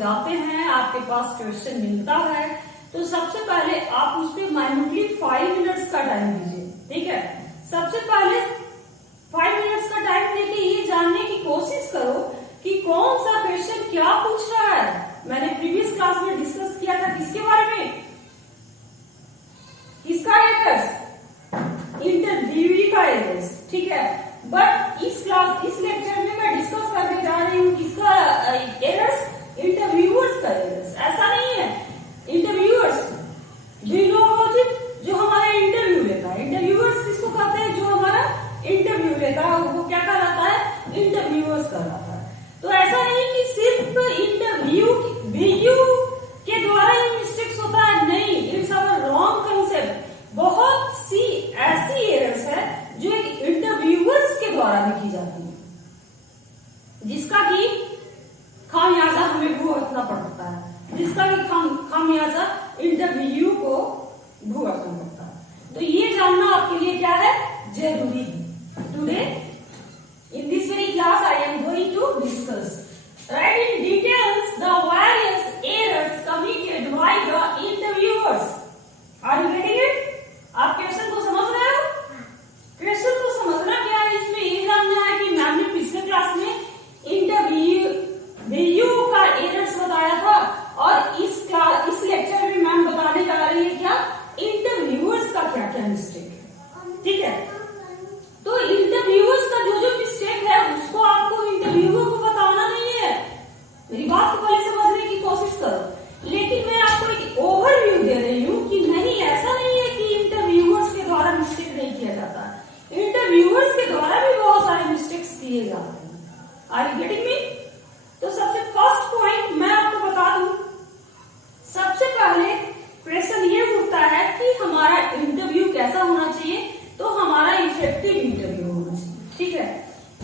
जाते हैं, आपके पास क्वेश्चन मिलता है, तो सबसे पहले आप उस पर माइन्यूटली 5 मिनट्स का टाइम दीजिए। ठीक है, सबसे पहले 5 मिनट्स का टाइम लेके ये जानने की कोशिश करो कि कौन सा क्वेश्चन क्या पूछ रहा है। मैंने प्रीवियस क्लास में डिस्कस किया था किसके बारे में, किसका एरर्स, इंटरव्यूई का एरर्स। ठीक है, बट इस लेक्चर में मैं डिस्कस करने जा रही हूँ किसका एरर्स, इंटरव्यूअर्स का एरर्स। ऐसा नहीं है, इंटरव्यूअर्स जो हमारा इंटरव्यू लेता है, इंटरव्यूअर्स किसको कहते हैं, जो हमारा इंटरव्यू लेता है वो क्या कहलाता है, इंटरव्यूअर्स कहलाता है। तो ऐसा नहीं कि सिर्फ इंटरव्यू के द्वारा ही मिस्टेक्स होता है, नहीं, इट्स अवर रॉन्ग कंसेप्ट। बहुत सी ऐसी एरर्स है जो एक इंटरव्यूअर्स के द्वारा भी की जाती है, जिसका कि खामियाजा हमें भुगतना पड़ता है, जिसका कि खामियाजा इंटरव्यू को भुगतना पड़ता है। तो ये जानना आपके लिए क्या है, जरूरी है। Today in this very class I am going to discuss right in details the various errors committed by the interviewers. Are you getting it? आप क्वेश्चन को समझ रहे हो? क्वेश्चन को समझना क्या है, इसमें ये जानना है कि मैम ने पिछले क्लास में इंटरव्यू का एरर्स बताया था, और इस लेक्चर में मैम बताने जा रही है क्या, इंटरव्यूअर्स का क्या क्या मिस्टेक है। ठीक है, तो इंटरव्यूअर्स का जो मिस्टेक है उसको आपको इंटरव्यूअर को बताना नहीं है। मेरी बात को पहले समझने की कोशिश करो। लेकिन मैं आपको एक ओवरव्यू दे रही हूँ कि नहीं, ऐसा नहीं है कि इंटरव्यूअर्स के द्वारा मिस्टेक नहीं किया जाता है, इंटरव्यूअर्स के द्वारा भी बहुत सारे मिस्टेक्स किए जाते हैं। Are you getting me? तो सबसे फर्स्ट पॉइंट मैं आपको बता दूं, सबसे पहले क्वेश्चन ये उठता है कि हमारा इंटरव्यू कैसा होना चाहिए, तो हमारा इफेक्टिव इंटरव्यू होना चाहिए। ठीक है,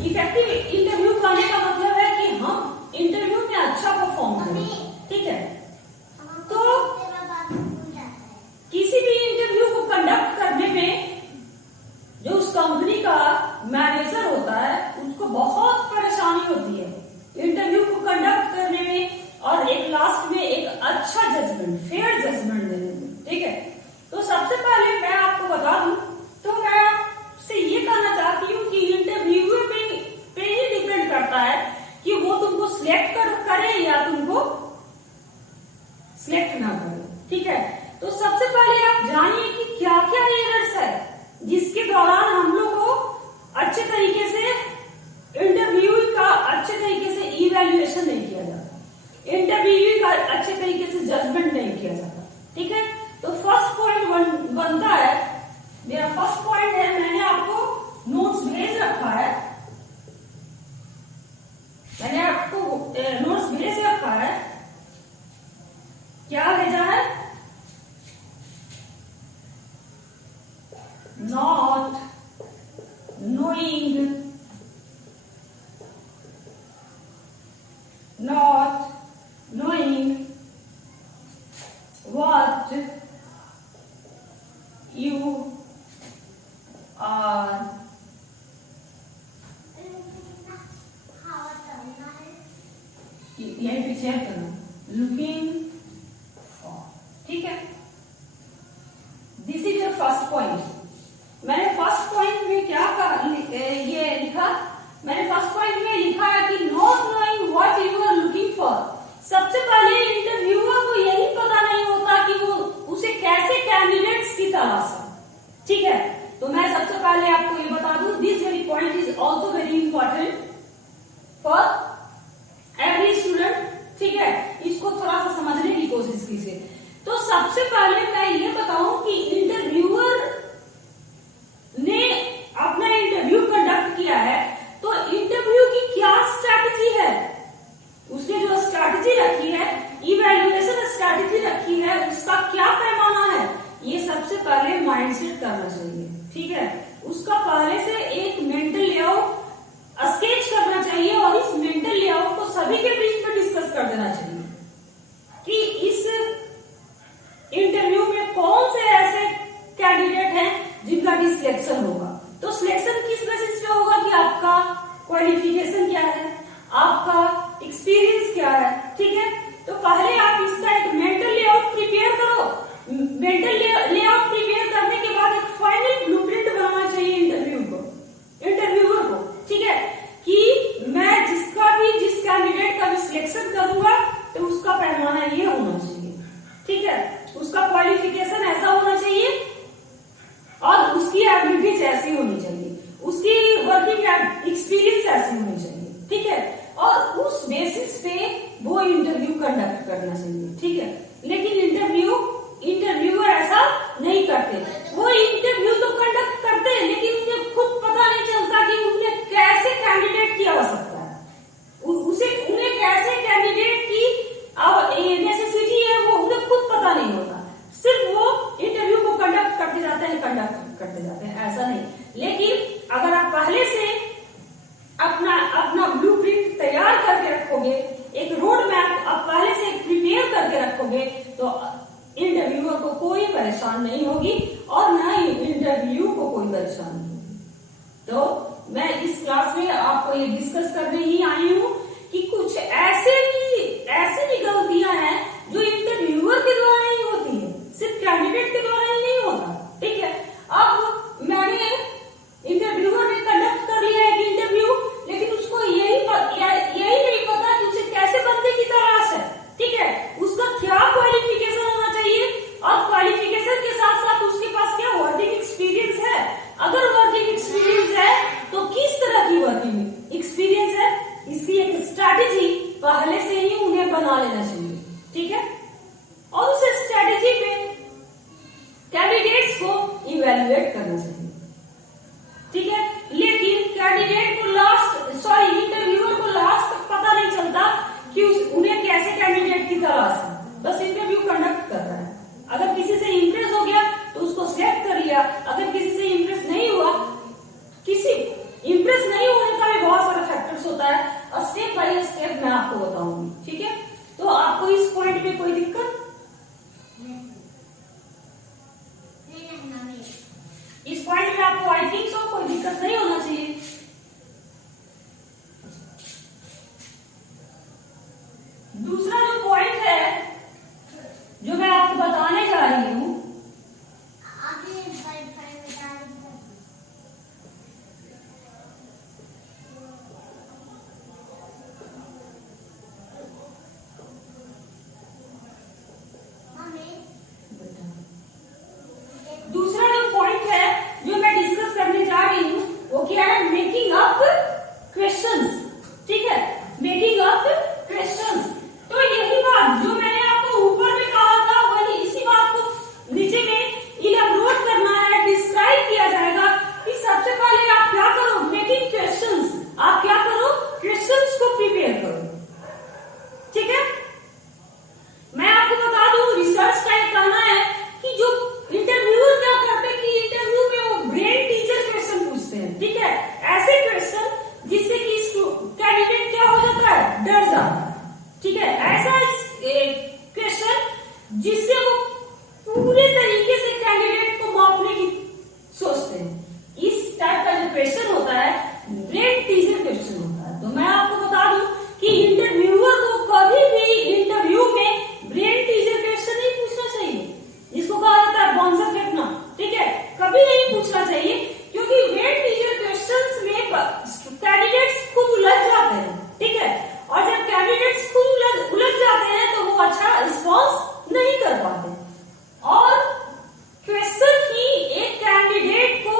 इफेक्टिव इंटरव्यू करने का मतलब है कि हम इंटरव्यू में अच्छा परफॉर्म करें। ठीक है, तो किसी भी इंटरव्यू को कंडक्ट करने में जो उस कंपनी का मैनेजर होता है उसको बहुत परेशानी होती है इंटरव्यू को कंडक्ट करने में, और एक लास्ट में एक अच्छा जजमेंट, फेयर जजमेंट देने में। ठीक है, तो सबसे पहले मैं आपको बता दूं, तो मैं आपसे ये कहना चाहती हूँ कि इंटरव्यू पे ही डिपेंड करता है कि वो तुमको सिलेक्ट करे या तुमको सिलेक्ट ना करे। ठीक है, तो सबसे पहले आप जानिए कि क्या क्या एरर्स है जिसके दौरान हम लोग को अच्छे तरीके से इंटरव्यू का अच्छे तरीके से इवैल्यूएशन नहीं किया जाता, इंटरव्यू का अच्छे तरीके से जजमेंट नहीं किया जाता। ठीक है, तो फर्स्ट पॉइंट बनता है, मेरा फर्स्ट पॉइंट है, मैंने आपको नोट्स भेज रखा है, मैंने आपको नोट्स भेज रखा है। क्या भेजा है, not knowing, what you are यहीं पे चेक करना, लुकिंग फॉर। ठीक है, this is your first point. मैंने फर्स्ट पॉइंट में क्या ये लिखा, मैंने फर्स्ट पॉइंट में लिखा है कि not knowing what you are looking for. सबसे पहले इंटरव्यूअर को यही पता नहीं होता कि वो उसे कैसे कैंडिडेट्स की तलाश है। ठीक है, तो मैं सबसे पहले आपको ये बता दूं, this very point is also very important for every student. ठीक है, इसको थोड़ा सा समझने की कोशिश कीजिए। तो सबसे पहले मैं ये बताऊं कि इंटरव्यूअर ने अपना इंटरव्यू कंडक्ट किया है, तो इंटरव्यू की क्या स्ट्रैटेजी है, उसने जो स्ट्रैटेजी रखी है, इवैल्यूएशन स्ट्रैटेजी रखी है, उसका क्या पैमाना है, ये सबसे पहले माइंडसेट करना चाहिए। ठीक है, उसका पहले से एक मेंटल लेआउट स्केच करना चाहिए, और इस मेंटल लेआउट को सभी के बीच में डिस्कस कर देना चाहिए कि इस इंटरव्यू में कौन से ऐसे कैंडिडेट हैं जिनका भी सिलेक्शन होगा। तो सिलेक्शन किस बेसिस पे होगा कि आपका क्वालिफिकेशन क्या है, आपका एक्सपीरियंस क्या है। ठीक है, तो है, उसका क्वालिफिकेशन ऐसा होना चाहिए और उसकी एबिलिटीज ऐसी होनी चाहिए, उसकी वर्किंग एक्सपीरियंस ऐसी होनी चाहिए, ठीक है, और उस बेसिस पे वो इंटरव्यू कंडक्ट करना चाहिए, ठीक है। लेकिन इंटरव्यूअर ऐसा नहीं करते, वो इंटरव्यू तो कंडक्ट करते हैं लेकिन उन्हें खुद पता नहीं चलता कि उन्हें कैसे कैंडिडेट की आवश्यकता है, उन्हें कैसे कैंडिडेट की नेसेसिटी है वो उन्हें खुद पता नहीं होता, सिर्फ वो इंटरव्यू को कंडक्ट करते जाते हैं, ऐसा नहीं। लेकिन अगर आप पहले से अपना ब्लूप्रिंट तैयार करके रखोगे, एक रोड मैप आप पहले से प्रिपेयर करके रखोगे, तो इंटरव्यूअर को कोई परेशान नहीं होगी और ना ही इंटरव्यू को कोई परेशान नहीं होगी। तो मैं इस क्लास में आपको ये डिस्कस करने ही आई हूँ कि कुछ ऐसी भी गलतियां हैं जो इंटरव्यूअर के द्वारा ही होती है, सिर्फ कैंडिडेट के द्वारा ही नहीं होता, ठीक है। अब मैंने इंटरव्यूअर ने कंडक्ट कर लिया एक इंटरव्यू, लेकिन उसको यही नहीं पता कि उसे कैसे बंदे की तलाश है, ठीक है, उसका क्या क्वालिफिकेशन होना चाहिए और क्वालिफिकेशन के साथ साथ उसके पास क्या वर्किंग एक्सपीरियंस है। अगर वर्किंग एक्सपीरियंस है तो किस तरह की वर्किंग एक्सपीरियंस है, इसकी एक स्ट्रैटेजी पहले से ही उन्हें बना लेना चाहिए, ठीक है, और उस स्ट्रैटेजी पे कैंडिडेट्स को इवेल्युएट करना चाहिए, ठीक है। लेकिन कैंडिडेट को इंटरव्यूअर को लास्ट तक पता नहीं चलता कि उन्हें कैसे कैंडिडेट की तलाश है, बस इंटरव्यू कंडक्ट कर रहा है। अगर किसी से इंप्रेस हो गया तो उसको सिलेक्ट कर लिया, अगर किसी से इंप्रेस नहीं हुआ, इंप्रेस नहीं होने का भी बहुत सारा फैक्टर्स होता है और स्टेप बाय स्टेप मैं आपको बताऊंगी, ठीक है। तो आपको इस पॉइंट पे कोई दिक्कत? इस पॉइंट में आपको आई थिंक सो कोई दिक्कत नहीं होना चाहिए। दूसरा जो पॉइंट है जो मैं आपको बताने जा रही हूं, दूसरा जो पॉइंट है जो मैं डिस्कस करने जा रही हूं वो क्या है, मेकिंग अप क्वेश्चंस, ठीक है, मेकिंग अप क्वेश्चंस। तो यही बात जो मैंने आपको ऊपर में कहा था वही इसी बात को नीचे में इलैबोरेट करना है, डिस्क्राइब किया जाएगा कि सबसे पहले आप क्या करो, मेकिंग क्वेश्चंस, आप क्या करो, क्वेश्चंस को प्रिपेयर करो, ठीक है। मैं आपको बता दूं रिसर्च का एक कहना है कि जो इंटरव्यूअर क्या करते हैं कि इंटरव्यू में वो ब्रेन टीचर क्वेश्चन पूछते हैं, ठीक है, ऐसे क्वेश्चन जिससे कि कैंडिडेट क्या हो जाता है, डर जाता है, ठीक है, ऐसा क्वेश्चन जिससे वो पूरे तरीके से कैंडिडेट को मापने की सोचते हैं। इस टाइप का जो क्वेश्चन होता है ब्रेन टीचर क्वेश्चन होता है। तो मैं आपको बता दूं कि इंटरव्यूअर को कभी भी इंटरव्यू में ब्रेन टीचर क्वेश्चन नहीं पूछना चाहिए, जिसको कहा जाता है बाउंसर फेंकना, ठीक है, कभी नहीं पूछना चाहिए, क्योंकि ब्रेन टीचर क्वेश्चंस में कैंडिडेट्स खुद उलझ जाते हैं, ठीक है, और जब कैंडिडेट्स खुद उलझ जाते हैं तो वो अच्छा रिस्पॉन्स नहीं कर पाते, और क्वेश्चन ही एक कैंडिडेट को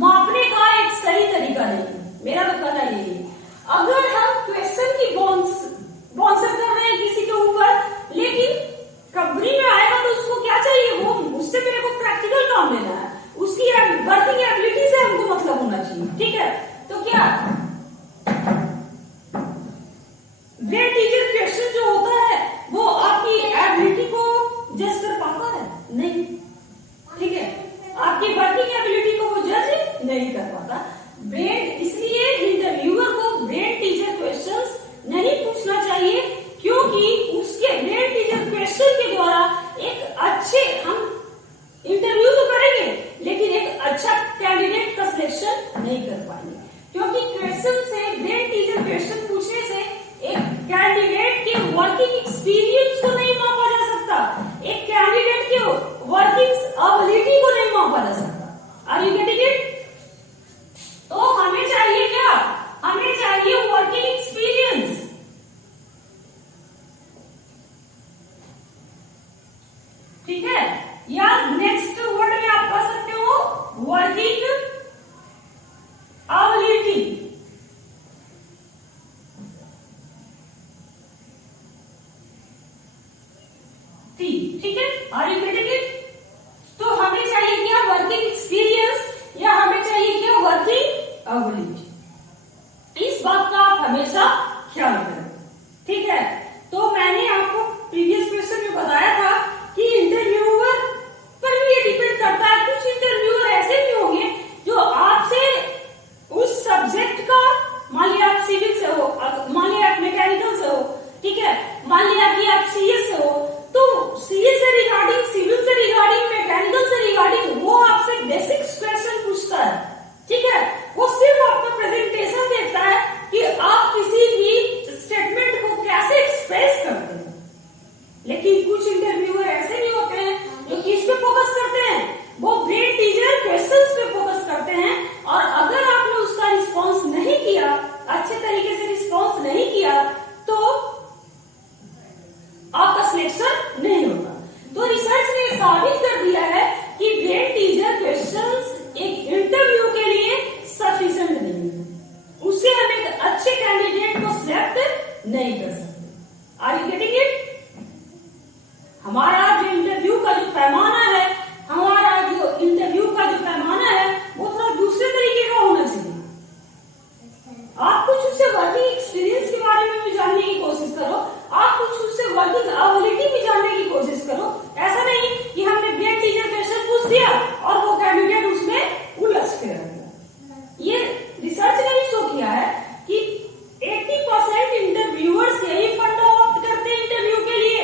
मापने का एक सही तरीका नहीं है। मेरा तो कहना यही है, अगर हम क्वेश्चन की बाउंसर कर रहे हैं किसी के ऊपर, लेकिन कंपनी में आएगा तो उसको क्या चाहिए, वो उससे मेरे को प्रैक्टिकल काम लेना है, उसकी वर्किंग एबिलिटी से हमको मतलब होना चाहिए, ठीक है। तो क्या ब्रेन टीचर क्वेश्चन जो होता है वो आपकी एबिलिटी को जज कर पाता है? नहीं, ठीक है, आपकी वर्किंग एबिलिटी को वो जज नहीं कर पाता। इसलिए इंटरव्यूअर को ब्रेन टीचर क्वेश्चंस नहीं पूछना चाहिए, क्योंकि उसके ब्रेन टीचर क्वेश्चन के द्वारा एक अच्छे हम इंटरव्यू तो करेंगे लेकिन एक अच्छा कैंडिडेट का सिलेक्शन नहीं कर पाएंगे, क्योंकि क्वेश्चन से ब्रेन टीचर क्वेश्चन पूछने से एक कैंडिडेट के वर्किंग एक्सपीरियंस को नहीं मापा जा सकता, एक कैंडिडेट के वर्किंग एबिलिटी को नहीं मापा जा सकता। Are you getting it? तो हमें चाहिए क्या, हमें चाहिए वर्किंग एक्सपीरियंस। ठीक है, या नेक्स्ट वर्ड में आप कह सकते हो वर्किंग एबिलिटी। ठीक है, आर यू गेटिंग इट? तो हमें चाहिए क्या, वर्किंग एक्सपीरियंस, या हमें चाहिए क्या, वर्किंग एबिलिटी। इस बात का आप हमेशा ख्याल करें, ठीक है। तो मैंने आपको प्रीवियस क्वेश्चन में बताया था कि इंटरव्यूअर पर भी ये डिपेंड करता है। कुछ इंटरव्यूअर ऐसे भी होंगे जो आपसे उस सब्जेक्ट का, मान लिया आप सिविल से हो, मान लिया आप मैकेनिकल से हो, ठीक है, मान लिया कि आप सीएस से हो, तो सीएस से रिगार्डिंग, सिविल से रिगार्डिंग, मैकेनिकल से रिगार्डिंग वो आपसे बेसिक क्वेश्चन पूछता है, ठीक है। वो सिर्फ आपका प्रेजेंटेशन देखता है कि आप किसी भी स्टेटमेंट को कैसे एक्सप्रेस करते हैं। लेकिन कुछ इंटरव्यूअर ऐसे भी होते हैं जो किस पे फोकस करते हैं, वो ब्रेन टीजर क्वेश्चंस पे फोकस करते हैं, और अगर आपने उसका रिस्पॉन्स नहीं किया, अच्छे तरीके से रिस्पॉन्स नहीं किया, तो आपका सिलेक्शन नहीं होता। तो रिसर्च ने साबित कर दिया है कि ब्रेन टीजर क्वेश्चंस एक इंटरव्यू के लिए सफिशिएंट नहीं है, उससे हम एक अच्छे कैंडिडेट को सिलेक्ट नहीं कर सकते। Are you getting it? हमारा जो इंटरव्यू का जो पैमाना है, हमारा जो इंटरव्यू का जो पैमाना है, वो थोड़ा दूसरे तरीके का होना चाहिए। आप कुछ उससे वर्किंग एक्सपीरियंस के बारे में भी जानने की कोशिश करो, आप कुछ उससे वर्किंग एबिलिटी भी जानने की कोशिश करो। ऐसा नहीं कि हमने ब्रेन टीजर क्वेश्चन पूछ दिया और वो कैंडिडेट उसमें उलझ के रह गया। ये रिसर्च ने भी शो किया है कि 80% इंटरव्यूअर्स यही फंडा ऑप्ट करते हैं इंटरव्यू के लिए,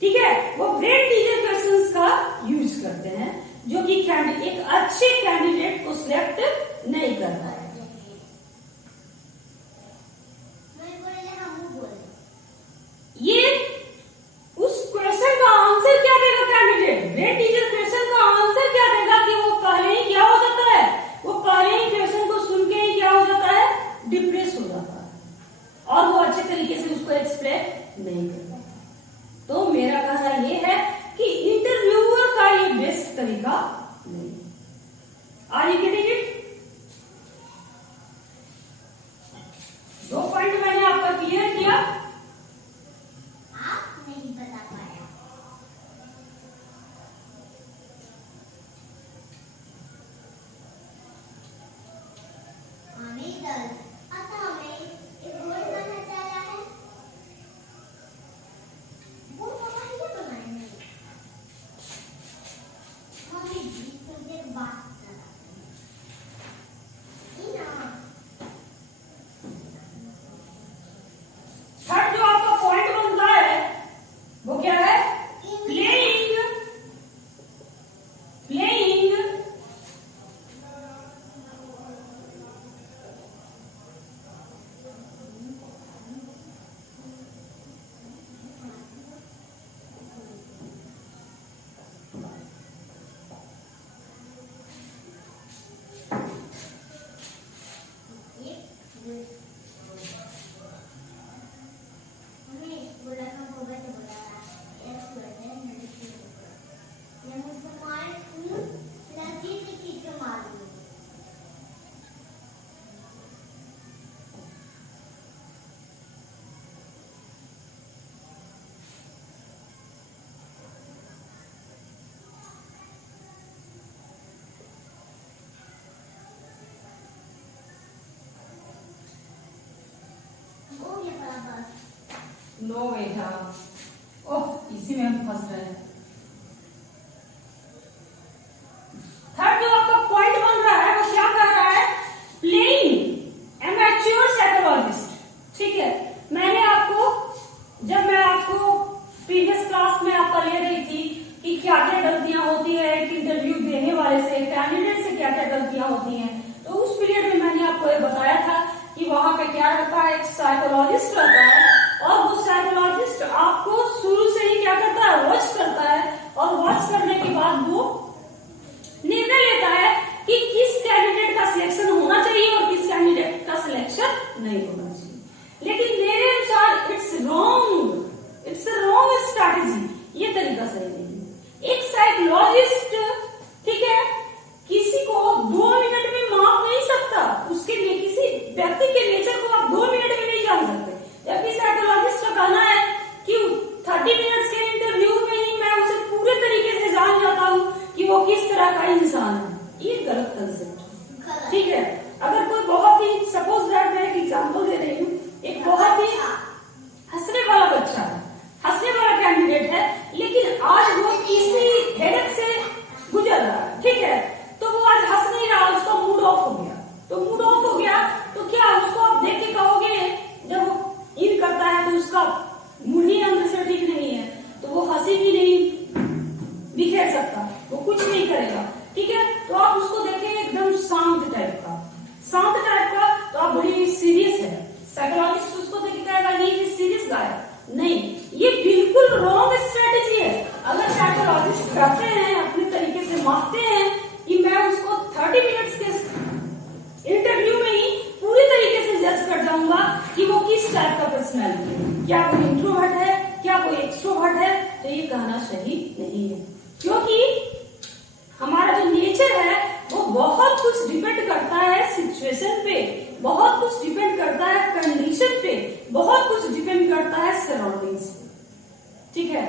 ठीक है, वो ब्रेन टीजर क्वेश्चंस का यूज करते हैं, जो कि एक अच्छे कैंडिडेट को सिलेक्ट नहीं करता है। ये उस क्वेश्चन का आंसर क्या देगा कैंडिडेट, ब्रेन टीचर क्वेश्चन का आंसर क्या देगा कि वो पहले ही क्या हो जाता है, वो पहले ही क्वेश्चन को सुन के ही क्या हो जाता है, डिप्रेस हो जाता है, और वो अच्छे तरीके से उसको एक्सप्लेन नहीं करता। तो मेरा कहना ये है कि इंटरव्यूअर का ये बेस्ट तरीका नहीं। Are you getting it? 2 point मैंने आपका क्लियर किया। थर्ड जो आपका पॉइंट बनता है वो क्या है, प्लेइंग। नो बेटा, ओह इसी में हम फंस रहे हैं। थर्ड जो आपका पॉइंट बन रहा है वो क्या कह रहा है, प्लेइंग एमेच्योर साइकोलॉजिस्ट। ठीक है, जब मैं आपको प्रीवियस क्लास में आपका ले रही थी कि क्या क्या गलतियां होती है एक इंटरव्यू देने वाले से, कैंडिडेट से क्या क्या गलतियां होती हैं, तो उस पीरियड में मैंने आपको ये बताया था कि वहां पे क्या रहता है, एक साइकोलॉजिस्ट रहता है, और वो साइकोलॉजिस्ट आपको शुरू से ही क्या करता है, वॉच करता है, और वॉच करने के बाद वो निर्णय लेता है कि किस कैंडिडेट का सिलेक्शन होना चाहिए और किस कैंडिडेट का सिलेक्शन नहीं होना चाहिए। लेकिन मेरे अनुसार इट्स रॉन्ग स्ट्रैटेजी, ये तरीका सही नहीं है। कंसेप्ट। ठीक है, अगर कोई बहुत ही, सपोज दैट मैं एक एग्जांपल दे रही हूँ, एक बहुत ही हंसने वाला बच्चा है, हंसने वाला कैंडिडेट है, लेकिन आज वो किसी हेडेक से गुजर रहा है। ठीक है, तो वो आज हंस नहीं रहा, उसका मूड ऑफ हो गया। तो मूड ऑफ हो गया तो क्या उसको आप देख के कहोगे, जब वो इन करता है तो उसका मूड ही अंदर से ठीक नहीं है, तो वो हंसी भी नहीं बिखेर सकता, वो कुछ नहीं करेगा। ठीक है, तो आप उसको देखेंगे एकदम शांत टाइप का, शांत टाइप का, तो आप बड़ी सीरियस है। साइकोलॉजिस्ट उसको देख के कहेगा ये सीरियस गाय नहीं, ये बिल्कुल रॉन्ग स्ट्रेटेजी है। अगर साइकोलॉजिस्ट करते हैं अपने तरीके से, मानते हैं कि मैं उसको 30 मिनट्स के इंटरव्यू में ही पूरी तरीके से जज कर जाऊंगा कि वो किस टाइप का पर्सनैलिटी है, क्या वो इंट्रोवर्ट है, क्या वो एक्सट्रोवर्ट है, तो ये कहना सही नहीं है। क्योंकि हमारा जो नेचर है वो बहुत कुछ डिपेंड करता है सिचुएशन पे, बहुत कुछ डिपेंड करता है कंडीशन पे, बहुत कुछ डिपेंड करता है सराउंडिंग्स पे। ठीक है,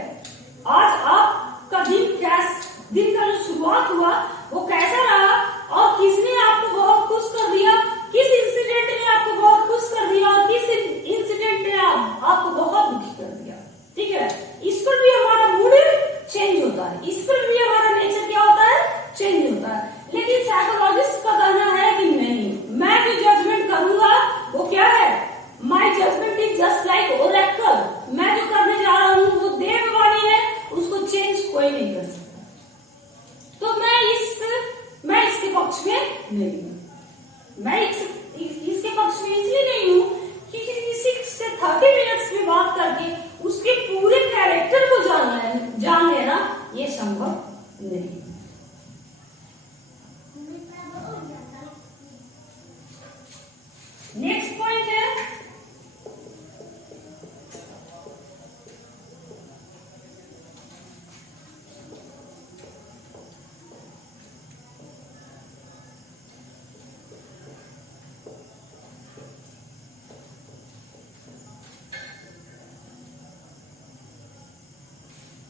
आज आपका दिन का जो शुरुआत हुआ वो कैसा रहा, और किसने आपको बहुत खुश कर दिया, किस इंसिडेंट ने आपको बहुत खुश कर दिया, और किस इंसिडेंट ने आपको बहुत दुखी कर दिया। ठीक है, इस पर भी हमारा मूड चेंज होता है, इस पर भी हमारा नेचर क्या होता है, चेंज होता है। लेकिन साइकोलॉजिस्ट का कहना है कि नहीं, मैं जो जजमेंट करूंगा वो क्या है, my judgement is just like oracle, मैं जो करने जा रहा हूँ वो देववाणी है, उसको चेंज कोई नहीं कर सकता। तो मैं इसके पक्ष में नहीं हूँ। मैं इसके पक्ष में इसलिए नहीं हूँ क्योंकि किसी से 30 मिनट्स में बात करके उसके पूरे कैरेक्टर को जान लेना ये संभव नहीं। नेक्स्ट पॉइंट है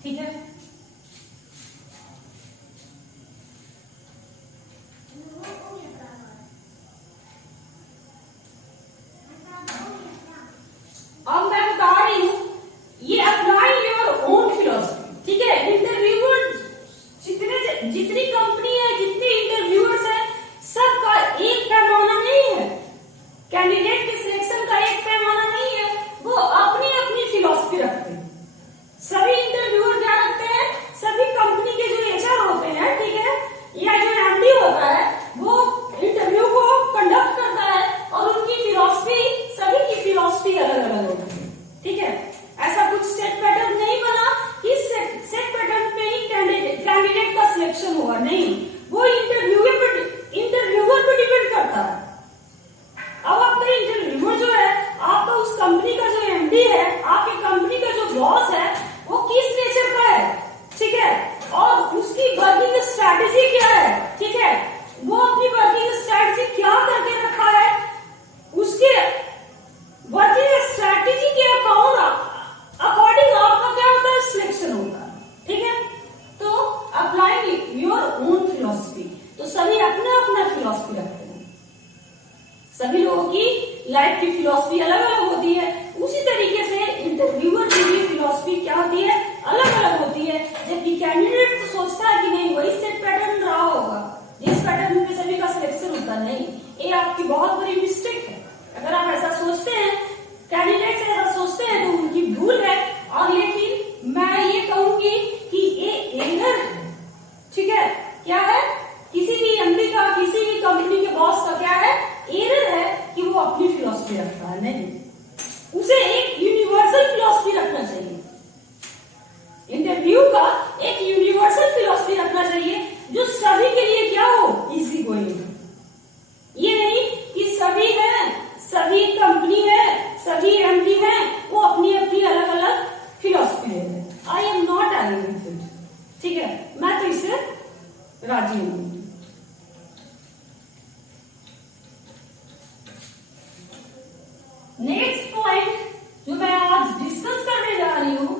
ठीक है, अब मैं बता रही हूं, ये अप्लाई योर ओन फिलॉसफी। ठीक है, इंटरव्यूअर जितनी कंपनी है, जितने इंटरव्यूअर्स है, सबका एक पैमाना नहीं है, कैंडिडेट के सिलेक्शन का एक पैमाना नहीं है, वो अपनी अपनी फिलॉसफी रखते हैं। सभी इंटरव्यूअर क्या रखते हैं, सभी कंपनी के जो एचआर होते हैं, ठीक है, या जो एमडी होता है, वो इंटरव्यू को कंडक्ट करता है और उनकी फिलॉसफी, सभी की फिलॉसफी अलग अलग होती है। ठीक है, ऐसा कुछ सेट पैटर्न नहीं बना कि सेट पैटर्न पे ही कैंडिडेट का सिलेक्शन होगा, नहीं, वो इंटरव्यूअर पे डिपेंड करता है। अब आपका इंटरव्यूअर जो है, आपका उस कंपनी का जो एमडी है, आपकी कंपनी का जो बॉस है, वो किस नेचर का है, ठीक है, और उसकी वर्किंग स्ट्रैटेजी क्या है। ठीक है, वो अपनी वर्किंग स्ट्रैटेजी क्या करके रखा है, उसके वर्किंग स्ट्रैटेजी के अकॉर्डिंग आपका क्या होता है, सिलेक्शन होता है। ठीक है, तो अप्लाई योर ओन फिलॉसफी, तो सभी अपना अपना फिलॉसफी रखते हैं, सभी लोगों की लाइफ की फिलॉसफी अलग अलग होती है। उसी तरीके से इंटरव्यूअर की भी फिलॉसफी क्या होती है, अलग अलग होती है। जबकि कैंडिडेट तो सोचता है कि नहीं वही सेट पैटर्न रहा होगा, जिस पैटर्न पे सभी का सिलेक्शन होता नहीं, ये आपकी बहुत बड़ी मिस्टेक है। अगर आप ऐसा सोचते हैं, कैंडिडेट से ऐसा सोचते हैं, तो उनकी भूल है। और लेकिन मैं ये कहूंगी कि ये एरर है। ठीक है, क्या है, किसी भी एमडी का, किसी भी कंपनी के बॉस का क्या है, एरर है कि वो अपनी फिलॉसफी रखता है। नहीं, उसे एक यूनिवर्सल फिलॉसफी रखना चाहिए। इंटरव्यू का एक यूनिवर्सल फिलॉसफी रखना चाहिए जो सभी के लिए क्या हो, इजी गोइंग। ये नहीं कि सभी है, सभी कंपनी है, सभी एमडी है, वो अपनी अपनी अलग अलग फिलॉसफी ले रहे हैं। I am not agree with it. ठीक है, मैं तो इससे राजी हूं। नेक्स्ट पॉइंट जो मैं आज डिस्कस करने जा रही हूं,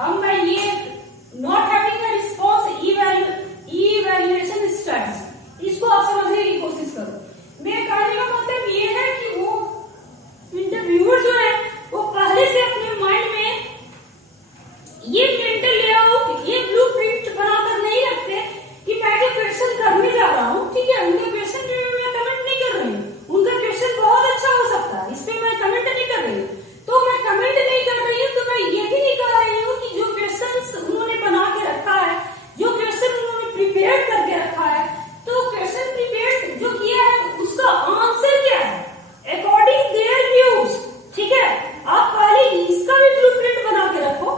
अब मैं ये not having a response evaluation strategy, इसको आप समझने की कोशिश करो। मेरे कहने का मतलब ये है कि वो इंटरव्यूअर जो है वो पहले से अपने माइंड में ये मेंटल लेआउट, ये ब्लूप्रिंट बनाकर नहीं रखते कि मैं जो क्वेश्चन करने जा रहा हूँ, ठीक है, उनके क्वेश्चन पे मैं कमेंट नहीं कर रही हूँ, उनका क्वेश्चन बहुत अच्छा हो सकता है, इस पे मैं कमेंट नहीं कर रही हूँ। तो मैं कमेंट नहीं कर रही हूँ तो मैं ये भी नहीं कह रही हूँ कि जो क्वेश्चन उन्होंने बना के रखा है, जो क्वेश्चन उन्होंने प्रिपेयर करके रखा है, तो क्वेश्चन प्रिपेयर जो किया है उसका आंसर क्या है अकॉर्डिंग देयर व्यूज, ठीक है। आप पहले इसका भी ब्लूप्रिंट बना के रखो,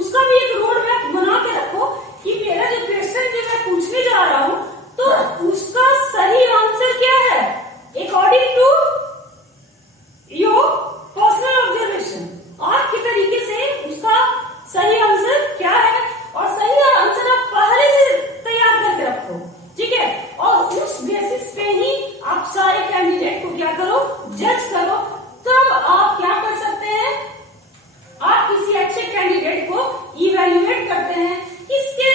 उसका भी एक रोड मैप बना के रखो कि मेरा जो क्वेश्चन जो मैं पूछने जा रहा हूँ तो उसका सही आंसर क्या है according to your personal observation, आपके तरीके से उसका सही आंसर क्या है, और सही आंसर आप पहले से तैयार करके रखो, ठीक है। और उस बेसिस पे ही आप सारे कैंडिडेट को क्या करो, जज करो। तब आप क्या कर सकते हैं, आप किसी अच्छे कैंडिडेट को इवैल्यूएट करते हैं किसके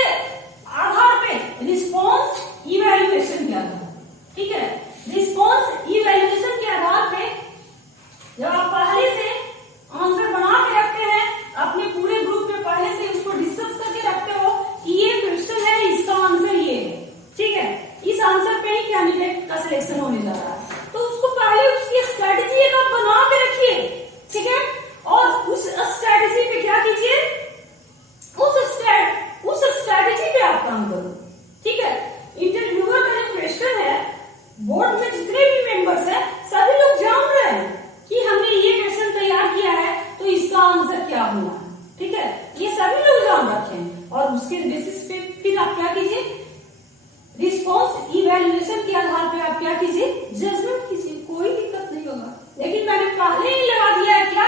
आधार पे, रिस्पॉन्स इवैल्यूएशन के आधार, ठीक है। रिस्पॉन्स इवैल्यूएशन के आधार पे जब आप पहले से आंसर बना के रखते हैं, अपने पूरे ग्रुप में पहले से उसको डिस्कस करके रखते हो कि ये क्वेश्चन है, इसका आंसर ये है, ठीक है, इस आंसर पे ही कैंडिडेट का सिलेक्शन होने जा रहा है, तो उसको पहले उसकी स्ट्रेटेजी एक आप बना के रखिए, ठीक है। और उस स्ट्रेटेजी पे क्या कीजिए, उस स्ट्रेटेजी पे आप काम करो, ठीक है। इंटरव्यूअर का जो क्वेश्चन है, बोर्ड में जितने भी मेंबर्स हैं सभी लोग जान रहे हैं कि हमने ये क्वेश्चन तैयार किया है तो इसका आंसर क्या होना है, ठीक है, ये सभी लोग जान रखे हैं। और उसके बेसिस पे फिर आप क्या कीजिए, रिस्पॉन्स इवैल्यूएशन के आधार पे आप क्या कीजिए, जजमेंट कीजिए, कोई दिक्कत नहीं होगा। लेकिन मैंने पहले ही लगा दिया है क्या,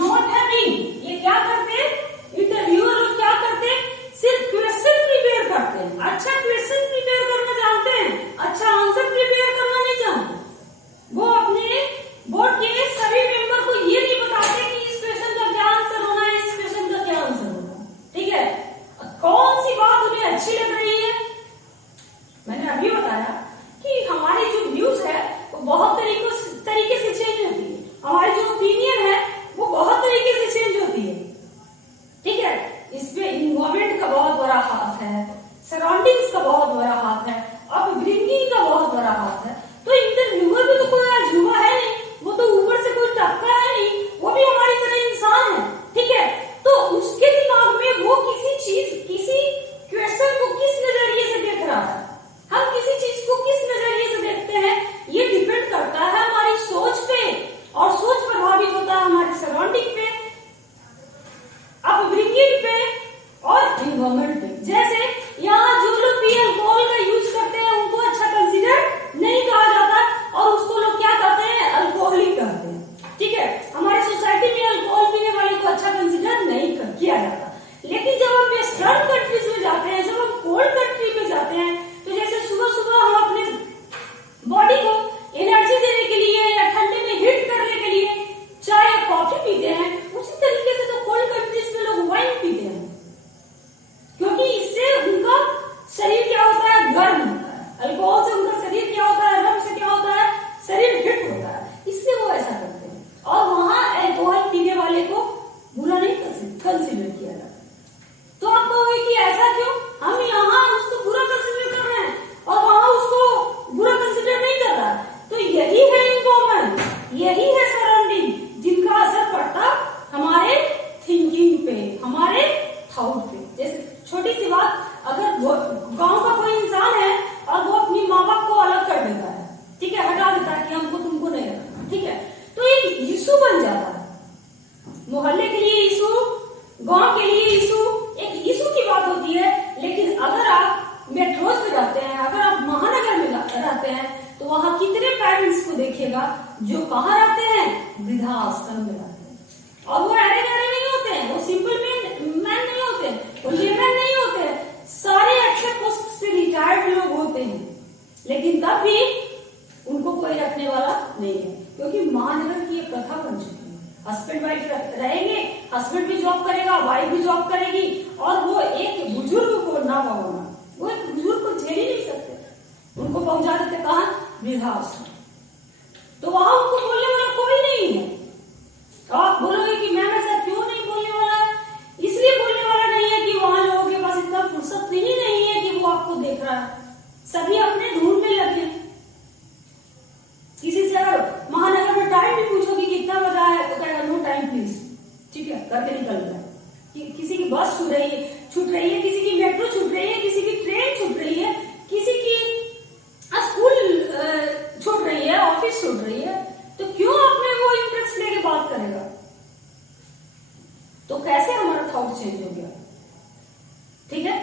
नॉट हैविंग, ये क्या करते हैं इंटरव्यूअर लोग, क्या करते हैं, सिर्फ क्वेश्चन प्रिपेयर करते हैं, अच्छा क्वेश्चन प्रिपेयर करना जानते हैं, अच्छा आंसर प्रिपेयर करना नहीं जानते। वो अपने बोर्ड के सभी मेंबर को ये नहीं बताते कि इस क्वेश्चन का क्या आंसर होना है, इस क्वेश्चन का क्या आंसर होना है, ठीक है। कौन सी बात उन्हें अच्छी लग रही है, मैंने अभी बताया कि हमारी जो व्यूज है वो बहुत तरीके से चेंज होती है, हमारी जो ओपिनियन है वो बहुत तरीके से चेंज होती है, ठीक है। इसमें इन्वायरमेंट का बहुत बड़ा हाथ है, सराउंडिंग्स का बहुत बड़ा हाथ है, अपब्रिंगिंग का बहुत बड़ा हाथ है। तो इंटरव्यूअर भी तो कोई अजूबा है नहीं, वो तो ऊपर से कोई टपका है नहीं, वो भी हमारी तरह इंसान है, ठीक है। तो उसके दिमाग में वो किसी क्वेश्चन को किस नजरिए से देख रहा है, हम किसी चीज को किस नजरिए से देखते हैं, ये डिपेंड करता है हमारी सोच पे, और सोच प्रभावित होता है हमारी सराउंडिंग पे, अपब्रिंगिंग पे और एनवायरमेंट पे। जैसे यहाँ जो लोग भी अल्कोहल का यूज करते हैं उनको अच्छा कंसीडर नहीं कहा जाता, और उसको लोग क्या कहते हैं, अल्कोहलिक कहते हैं, ठीक है। हमारी सोसाइटी में अल्कोहल पीने वाले को अच्छा कंसीडर नहीं किया जाता। लेकिन जब हम वेस्टर्न कंट्रीज में जाते हैं, जब हम कोल्ड कंट्री में जाते हैं, तो जैसे सुबह सुबह हम अपने बॉडी को एनर्जी देने के लिए या ठंडे में हीट करने के लिए चाय या कॉफी पीते हैं, उसी तरीके से तो कोल्ड कंट्रीज में लोग वाइन पीते हैं, क्योंकि इससे उनका शरीर क्या होता है, गर्म होता है। अल्कोहल से उनका शरीर क्या होता है, रम से क्या होता है, शरीर हिट होता है, इसलिए वो ऐसा करते हैं। और वहां अल्कोहल पीने वाले को बुरा नहीं कंसीडर किया जाता। तो आप कहोगे कि ऐसा क्यों, हम यहाँ उसको बुरा कंसीडर कर रहे हैं और वहां उसको बुरा कंसीडर नहीं कर रहा। तो यही है इन्वायरमेंट, यही है सराउंडिंग, जिनका असर पड़ता हमारे थिंकिंग पे, हमारे थॉट पे। जैसे छोटी सी बात, अगर गांव का कोई इंसान है और वो अपनी माँ बाप को अलग कर देता है, ठीक है, हटा देता है कि हमको तुमको नहीं रखना, ठीक है, तो एक इशू बन जाता है, मोहल्ले के लिए इशू, गांव के लिए इशू, एक इशू की बात होती है। लेकिन अगर आप मेट्रोज में रहते हैं, अगर आप महानगर में रहते हैं, तो वहां कितने पेरेंट्स को देखिएगा जो कहाँ रहते हैं, वृद्धाश्रम में रहते हैं, और वो अरे नहीं होते हैं, वो सिंपल मैन नहीं होते, वो लेमैन नहीं होते, सारे अच्छे पोस्ट से रिटायर्ड लोग होते हैं, लेकिन तब भी उनको कोई रखने वाला नहीं है, क्योंकि महानगर की एक प्रथा बन चुकी है। हस्बैंड वाइफ रहेंगे, हस्बैंड भी जॉब करेगा, वाइफ भी जॉब करेगी, और वो एक बुजुर्ग को ना होना, वो एक बुजुर्ग को झेल ही नहीं सकते, उनको पहुंचा देते कहा, वृद्धाश्रम। तो वहां उनको बोलने वाला कोई नहीं है। तो आप बोलोगे कि मैम ऐसा क्यों नहीं बोलने वाला है? इसलिए बोलने वाला नहीं है कि वहां लोगों के पास इतना फुर्सत नहीं है कि वो आपको देख रहा है, सभी अपने ढूंढ में लगे। किसी से अगर महानगर में टाइम भी पूछोगे कितना बजा है तो कहेगा नो टाइम प्लीज, ठीक है, करके निकल जाए। किसी की बस छूट रही है, किसी की मेट्रो छूट रही है, किसी की ट्रेन छूट रही है, किसी की स्कूल छूट रही है, ऑफिस छूट रही है, तो क्यों अपने वो इंटरेस्ट लेके बात करेगा? तो कैसे हमारा थॉट चेंज हो गया? ठीक है,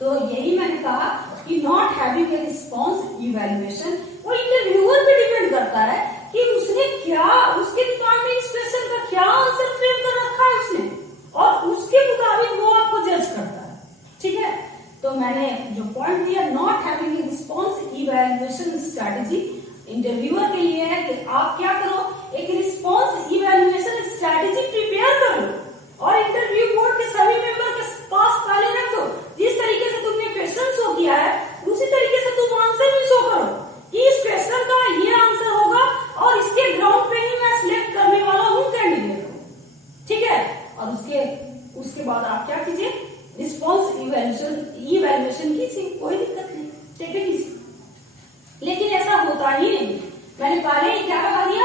तो यही मैंने कहा कि not having a response evaluation, वो इंटरव्यूअर पे डिपेंड करता है कि उसने क्या, उसके दिमाग में इस क्वेश्चन का क्या आंसर फ्रेम कर रखा है उसने, और उसके मुताबिक वो आपको जज करता है। ठीक है, तो मैंने जो पॉइंट दिया, not having a response evaluation strategy, interviewer के लिए है कि आप क्या करो, एक रिस्पॉन्स इवैल्यूएशन स्ट्रैटेजी प्रिपेयर करो और इंटरव्यू बोर्ड के सभी मेंबर के पास पहले रख दो। जिस तरीके से तुमने क्वेश्चन शो किया है उसी तरीके से तुम आंसर भी शो करो कि इस क्वेश्चन का ये आंसर होगा और इसके ग्राउंड पे ही मैं सिलेक्ट करने वाला हूँ कैंडिडेट को। ठीक है, और उसके बाद आप क्या कीजिए, रिस्पॉन्स इवैल्यूएशन कीजिए, कोई दिक्कत नहीं, ठीक है। लेकिन ऐसा होता ही नहीं, मैंने पहले ही क्या बता दिया,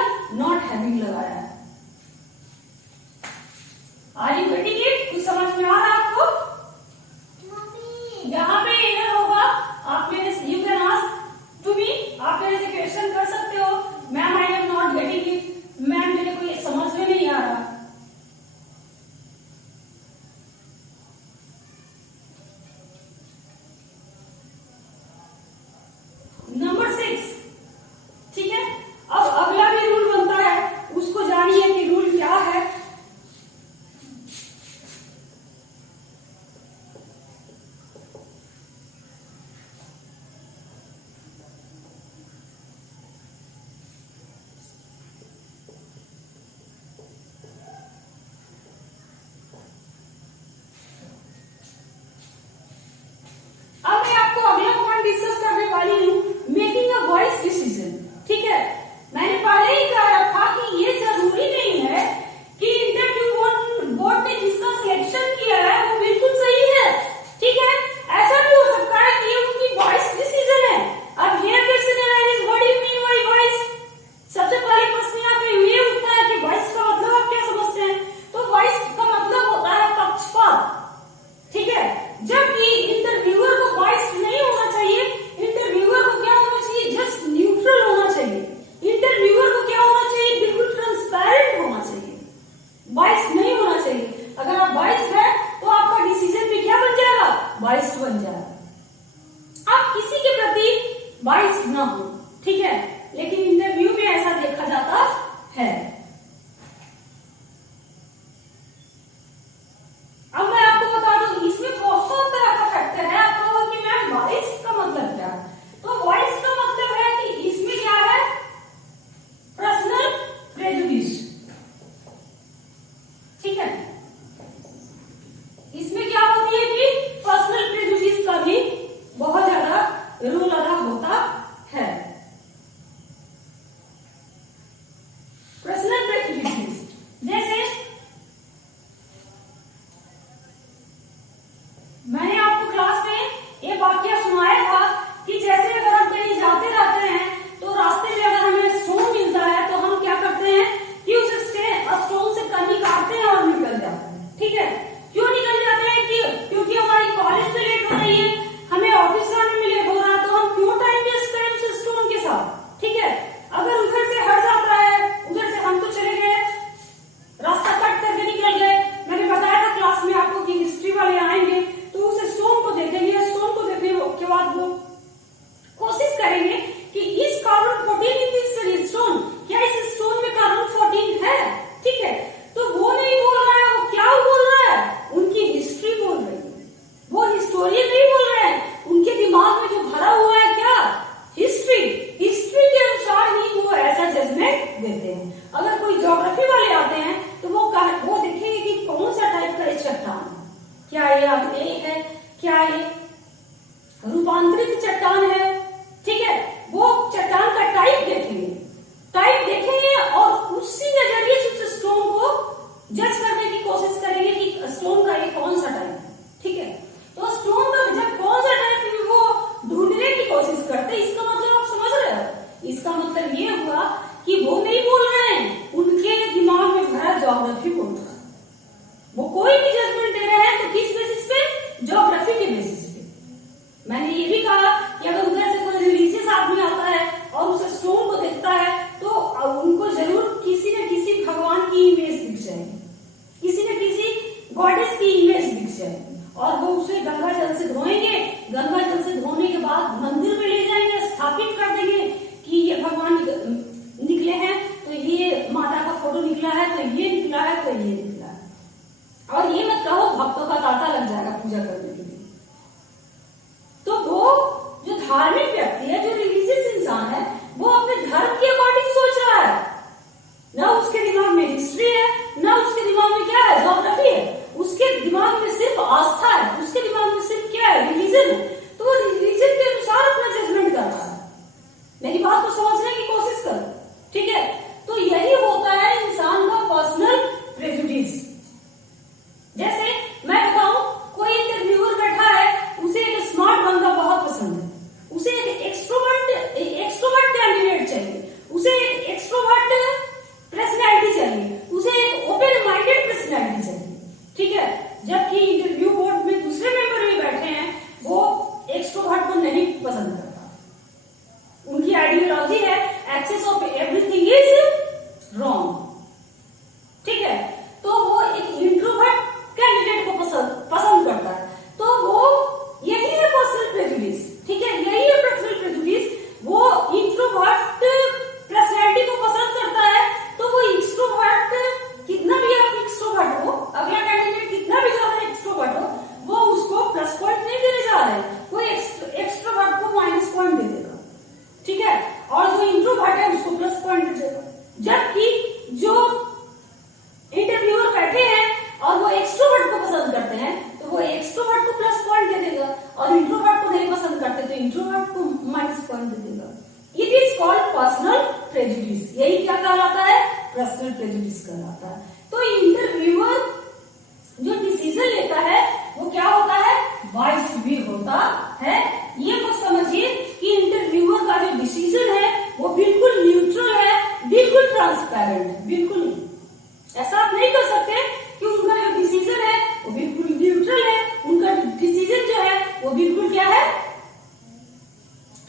अगर कोई ज्योग्राफी वाले आते हैं तो वो देखेंगे कि कौन सा टाइप का चट्टान है, क्या ये आग्नेय है, क्या ये रूपांतरित चट्टान है, ठीक है। वो चट्टान का टाइप देखेंगे और उसी नजरिए से उस स्टोन को जज करने की कोशिश करेंगे कि स्टोन का ये कौन सा टाइप है, ठीक है। तो स्टोन का जब कौन सा टाइप है वो ढूंढने की कोशिश करते हैं, इसका मतलब आप समझ रहे हो, इसका मतलब ये हुआ कि वो नहीं बोल रहे हैं, उनके दिमाग में भरा ज्योग्राफी बोल रहा है। वो कोई भी जजमेंट दे रहे हैं तो किस बेसिस पे, ज्योग्राफी के बेसिस पे। मैंने ये भी कहा कि अगर उधर से कोई रिलीजियस आदमी आता है और उस स्टोन को देखता है तो उनको जरूर किसी न किसी भगवान की इमेज दिख जाएगी, किसी न किसी गॉडेस की इमेज दिख जाएगी, और वो उसे गंगा जल से धोएंगे। गंगा जल से धोने के बाद मंदिर में ले जाएंगे, स्थापित कर देंगे कि ये भगवान निकले हैं, तो ये माता का फोटो निकला है, तो ये निकला है, तो ये निकला है। और ये मत कहो भक्तों का तांता लग जाएगा पूजा करने के लिए। तो वो जो धार्मिक व्यक्ति है, जो रिलीजियस इंसान है, वो अपने धर्म के अकॉर्डिंग सोच रहा है, ना उसके दिमाग में हिस्ट्री है, ना उसके दिमाग में क्या है, ज्योग्राफी है, उसके दिमाग में सिर्फ आस्था है, उसके दिमाग में सिर्फ क्या है, रिलीजन है। तो वो रिलीजन के अनुसार अपना जजमेंट कर रहा है। मेरी बात को समझने की कोशिश करो, ठीक है। तो यही होता है इंसान का पर्सनल प्रेजुडिस। जैसे मैं बताऊं, कोई इंटरव्यूअर बैठा है, उसे एक स्मार्ट बंदा बहुत पसंद है, उसे एक एक्सट्रोवर्ट कैंडिडेट चाहिए, उसे एक एक्सट्रोवर्ट पर्सनैलिटी चाहिए, उसे एक ओपन माइंडेड पर्सनैलिटी चाहिए, ठीक है। जबकि इंटरव्यू बोर्ड में दूसरे मेंबर भी बैठे हैं, वो एक्सट्रोवर्ट को नहीं पसंद करता। उनकी आइडियोलॉजी है excess of everything is wrong, ठीक है। तो वो एक इंट्रोवर्ट कैंडिडेट को पसंद करता है। तो वो यही है पर्सनल प्रेजुडिस, ठीक है, यही है पर्सनल प्रेजुडिस। वो इंट्रोवर्ट पर्सनैलिटी को पसंद करता है, तो वो एक्सट्रोवर्ट कितना भी आप एक्सट्रोवर्ट हो, अगला कैंडिडेट कितना भी ज्यादा एक्सट्रोवर्ट हो, वो उसको प्लस पॉइंट नहीं देने जा रहे हैं, वो एक्सट्रोवर्ट को माइनस पॉइंट दे देगा, ठीक है। और जो इंट्रोवर्ट है उसको प्लस पॉइंट दे देगा। जबकि जो इंटरव्यूअर बैठे हैं और वो एक्सट्रोवर्ट को पसंद करते हैं, तो वो एक्सट्रोवर्ट को प्लस पॉइंट दे देगा, और इंट्रोवर्ट को नहीं पसंद करते तो इंट्रोवर्ट को माइनस पॉइंट दे देगा। It is called personal prejudice. यही क्या कहलाता है, पर्सनल प्रेजुडिस कहलाता है। तो इंटरव्यूअर जो डिसीजन लेता है वो क्या होता है, वाइज भी होता है। ये मत समझिए कि इंटरव्यूअर का जो डिसीजन है वो बिल्कुल न्यूट्रल है, बिल्कुल ट्रांसपेरेंट है, बिल्कुल नहीं। ऐसा आप नहीं कर सकते कि उनका जो डिसीजन है वो बिल्कुल न्यूट्रल है, उनका डिसीजन जो है वो बिल्कुल क्या है,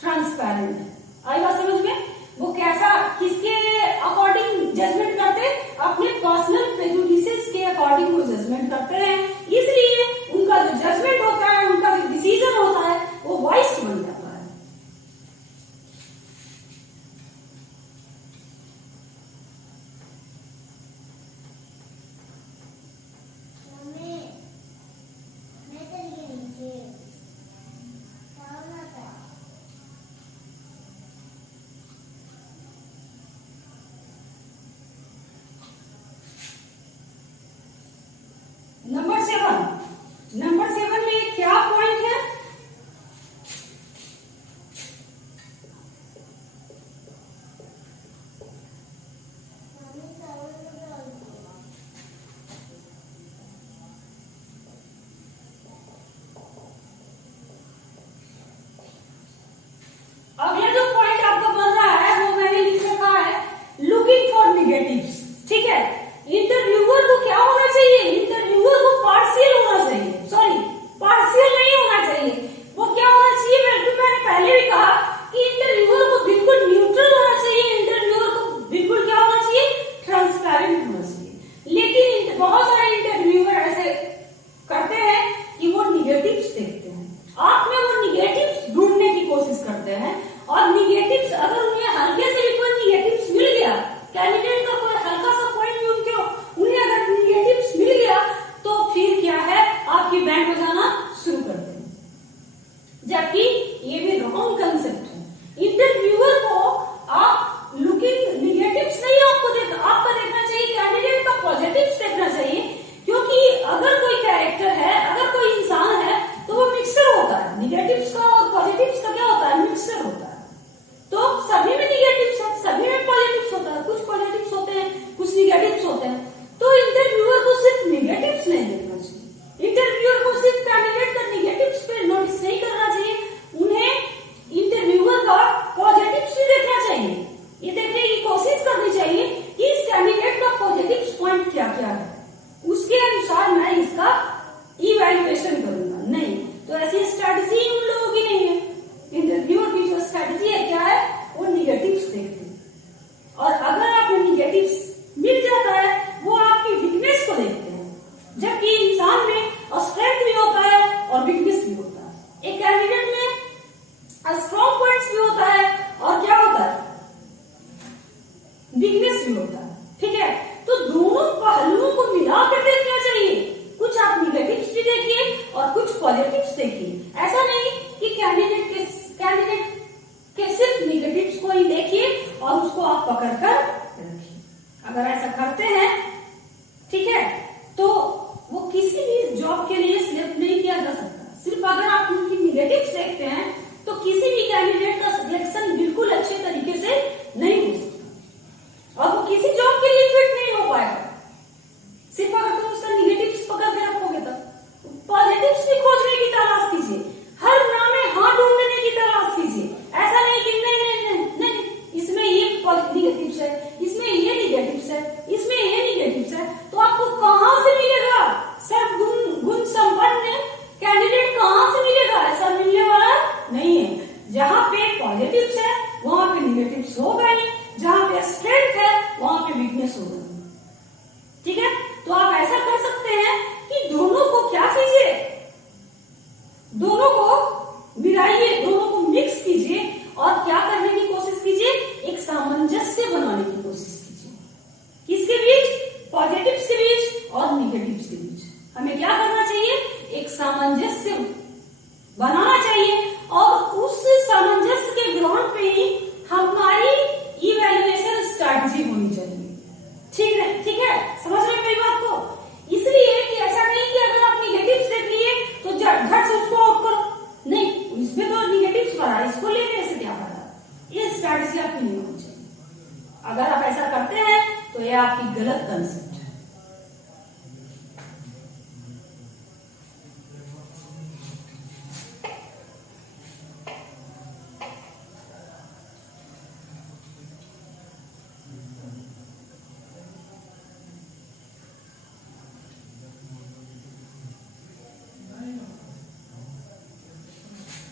ट्रांसपेरेंट है। आई बात समझ में? वो कैसा, किसके अकॉर्डिंग जजमेंट करते, अपने पर्सनल प्रेजुडिसेस के अकॉर्डिंग वो जजमेंट करते हैं। इसलिए उनका जो जजमेंट होता है, उनका जो डिसीजन होता है, वो वॉइस बन जाता है। नंबर 7 में क्या पॉइंट है, अगला जो पॉइंट आपका बन रहा है वो मैंने लिख रखा है, लुकिंग फॉर निगेटिव्स, ठीक है। इंटरव्यूअर को क्या होना चाहिए, इंटरव्यूअर को पार्शियल होना चाहिए, सॉरी पार्शियल नहीं होना चाहिए। वो क्या होना चाहिए, मैंने पहले भी कहा कि इंटरव्यूअर को बिल्कुल न्यूट्रल होना चाहिए, इंटरव्यूअर को बिल्कुल क्या होना चाहिए, ट्रांसपेरेंट होना चाहिए। लेकिन बहुत सारे इंटरव्यूअर ऐसे करते हैं कि वो निगेटिव्स देखते हैं, आप में वो निगेटिव्स ढूंढने की कोशिश करते हैं, और निगेटिव्स अगर उन्हें हल्के से भी कोई निगेटिव्स मिल गया, कैंडिडेट का कोई हल्का सा पॉइंट भी उन्हें अगर निगेटिव्स मिल गया, तो फिर क्या है, आपकी बैंड बजाना शुरू कर देंगे। जबकि ये भी रॉन्ग कंसेप्ट है। इंटरव्यूअर को आप लुकिंग निगेटिव्स नहीं आपको आपका क्या है, उसके अनुसार मैं इसका इवैल्यूएशन करूंगा। नहीं, तो ऐसी स्ट्रेटजी उन लोगों की नहीं है। इंटरव्यूअर की जो स्ट्रेटजी है क्या है, वो निगेटिव्स देखते हैं, और अगर आपको निगेटिव्स मिल जाता है वो आपकी वीकनेस को देखते हैं, जबकि इंसान में स्ट्रेंथ भी होता है और वीकनेस भी होता है। एक कैंडिडेट में स्ट्रॉन्ग पॉइंट्स भी होता है और क्या होता है, वीकनेस भी होता है। ठीक है, तो दोनों पहलुओं को मिलाकर देखना चाहिए। कुछ आप निगेटिव्स भी देखिए और कुछ पॉजिटिव्स देखिए। ऐसा नहीं कि कैंडिडेट के सिर्फ निगेटिव्स को ही देखिए और उसको आप पकड़कर रखिए। अगर ऐसा करते हैं, ठीक है, तो वो किसी भी जॉब के लिए सिलेक्ट नहीं किया जा सकता। सिर्फ अगर आप उनकी निगेटिव्स देखते हैं तो किसी भी कैंडिडेट का सिलेक्शन बिल्कुल अच्छे तरीके से नहीं हो सकता और वो किसी जॉब के लिए फिट नहीं हो पाएगा। सिर्फ अगर तुम उसका निगेटिव्स पकड़ के रखोगे तब। पॉजिटिव्स भी खोजने की तलाश कीजिए, हर नामे हाथ ढूंढने की तलाश कीजिए। ऐसा नहीं कि नहीं नहीं नहीं नहीं इसमें ये निगेटिव्स है, इसमें ये निगेटिव्स है, इसमें ये निगेटिव्स है, तो आपको कहां से मिलेगा? सब गुण संपन्न कैंडिडेट कहां से मिलेगा? ऐसा मिलने वाला नहीं है। जहां पे पॉजिटिव्स है वहां पे निगेटिव्स होगा ही, जहां पे स्ट्रेंथ है वहां पे वीकनेस होगा। ठीक है, तो आप ऐसा कर सकते हैं कि दोनों को क्या कीजिए, दोनों को मिलाइए, दोनों को मिक्स कीजिए और क्या करने की कोशिश कीजिए, एक सामंजस्य बनाने की कोशिश कीजिए। किसके बीच? पॉजिटिव्स के बीच और निगेटिव्स के बीच। हमें क्या करना चाहिए? एक सामंजस्य बनाना चाहिए और उस सामंजस्य के ग्राउंड पे ही हमारी इवैल्यूएशन स्ट्रैटेजी होनी चाहिए। ठीक है, ठीक है, समझ रहे हैं मेरी बात को? इसलिए कि ऐसा नहीं कि अगर आप निगेटिव्स देख लिए तो झट से उसको आउट करो। नहीं, इसमें तो निगेटिव्स भरा, इसको लेने से क्या फायदा? ये स्ट्रैटेजी आपकी नहीं होनी चाहिए। अगर आप ऐसा करते हैं तो ये आपकी गलत कंसेप्ट है।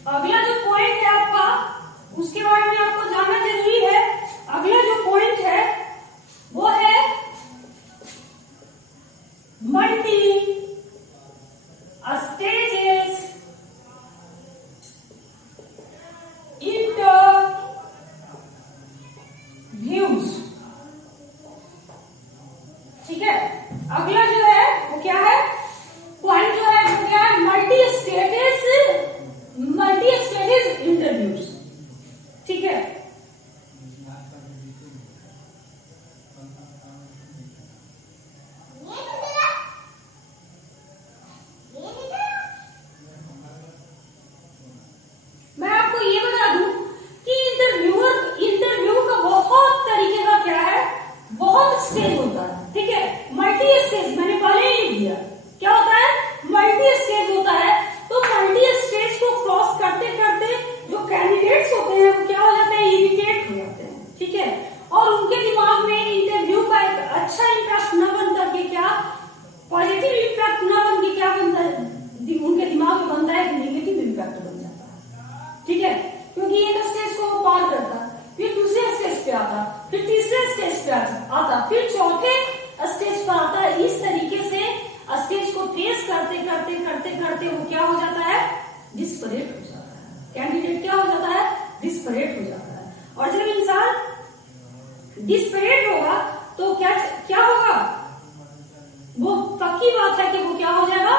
अगला जो पॉइंट है आपका, उसके बारे में आपको जानना जरूरी है। अगला जो पॉइंट है वो है मल्टी स्टेजेस इंटरव्यूज। ठीक है, अगला जो है वो क्या है, पॉइंट जो है वो क्या है, मल्टी स्टेजेस इंटरव्यूज। ठीक है, मैं आपको ये बता दूं कि इंटरव्यू का बहुत तरीके का क्या है, बहुत स्टेज होता है। ठीक है, मल्टी स्टेज मैंने पहले ही दिया। क्या होता है? मल्टी स्टेज होता है। तो मल्टी स्टेज को क्रॉस करते करते जो कैंडिडेट्स होते हैं वो क्या हो जाते हैं, इरिटेट हो जाते हैं। ठीक है, और उनके दिमाग में इंटरव्यू का एक अच्छा इम्पैक्ट न बन करके, क्या पॉजिटिव इम्पैक्ट न बन के क्या बनता है, उनके दिमाग में बनता है नेगेटिव इम्पैक्ट बन जाता है। ठीक है, क्योंकि एक स्टेज को वो पार करता, फिर दूसरे स्टेज पे आता, फिर तीसरे स्टेज पे आता, फिर चौथे स्टेज पर आता है। इस तरीके से स्टेज को फेस करते करते करते करते वो क्या हो जाता है, डिस्परेट हो जाता है। कैंडिडेट क्या हो जाता है, डिस्परेट हो जाता है। और जब इंसान डिस्परेट होगा तो क्या क्या होगा, वो पक्की बात है कि वो क्या हो जाएगा,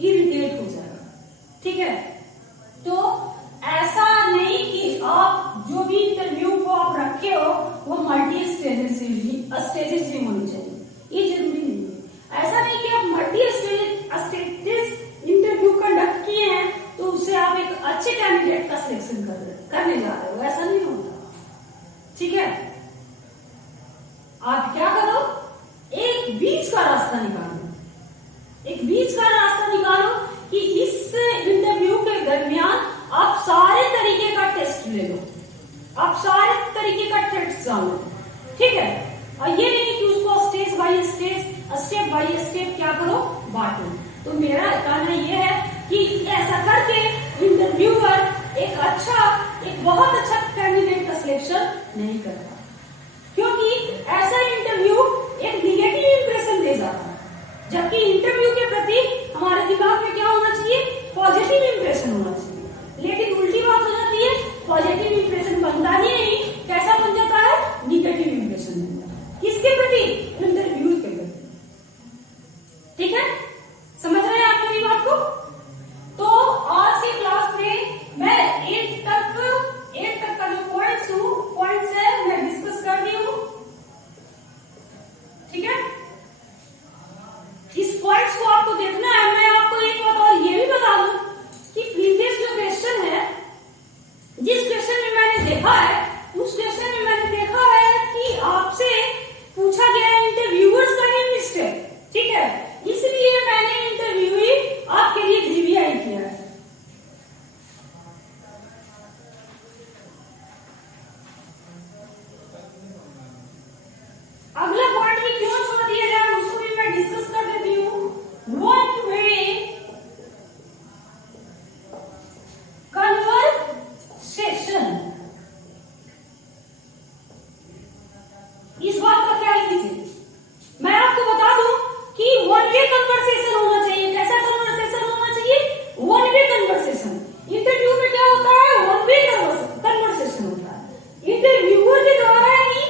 इरिटेट हो जाएगा। ठीक है, तो ऐसा नहीं कि आप जो भी इंटरव्यू को आप रखे हो वो मल्टी स्टेजेस से होनी चाहिए, ये जरूरी नहीं है। ऐसा नहीं कि आप मल्टी स्टेजेस इंटरव्यू कंडक्ट किए हैं तो उससे आप एक अच्छे कैंडिडेट का सिलेक्शन करने जा रहे हो, ऐसा नहीं होता। ठीक है, आप क्या करो, एक बीच का रास्ता निकालो, एक बीच का रास्ता निकालो कि इस इंटरव्यू के दरमियान आप सारे तरीके का टेस्ट ले लो, आप सारे तरीके का टेस्ट जानो। ठीक है, और ये नहीं कि उसको stage by stage step by step क्या करो, बांटो। तो मेरा कहना ये है कि ऐसा करके इंटरव्यूअर एक बहुत अच्छा कैंडिडेट का सिलेक्शन नहीं करता, क्योंकि ऐसा इंटरव्यू एक निगेटिव इंप्रेशन दे जाता है, जबकि इंटरव्यू के प्रति हमारे दिमाग में क्या होना चाहिए, पॉजिटिव इंप्रेशन होना चाहिए। लेकिन उल्टी बात हो जाती है, पॉजिटिव इंप्रेशन बनता ही नहीं, कैसा बन जाता है, निगेटिव इंप्रेशन बन जाता है। किसके प्रति, इंटरव्यू के प्रति। ठीक है, समझ रहे हैं आप मेरी बात को? तो आज की क्लास में मैं 8 तक का जो पॉइंट्स है मैं डिस्कस कर दी हूं। ठीक है, इस पॉइंट्स को आपको देखना है। मैं आपको एक बात और ये भी बता दूं कि प्रीवियस जो क्वेश्चन है, जिस क्वेश्चन में मैंने देखा है, उस क्वेश्चन में मैंने देखा है कि आपसे पूछा गया इंटरव्यूअर्स का ही मिस्टेक। ठीक है, इसलिए मैंने इंटरव्यू आपके लिए रिवीआई किया है। अगला पॉइंट भी क्यों छोड़ दिया जाए, उसको भी मैं डिस्कस कर देती हूँ। वन वे कन्वर्सेशन, इस बात का क्या लीजिए, मैं आपको बता दूं कि वन वे कन्वर्सेशन होना चाहिए। कैसा कन्वर्सेशन होना चाहिए, वन वे कन्वर्सेशन। इंटरव्यू में क्या होता है, वन वे कन्वर्सेशन होता है। इंटरव्यूअर के द्वारा ही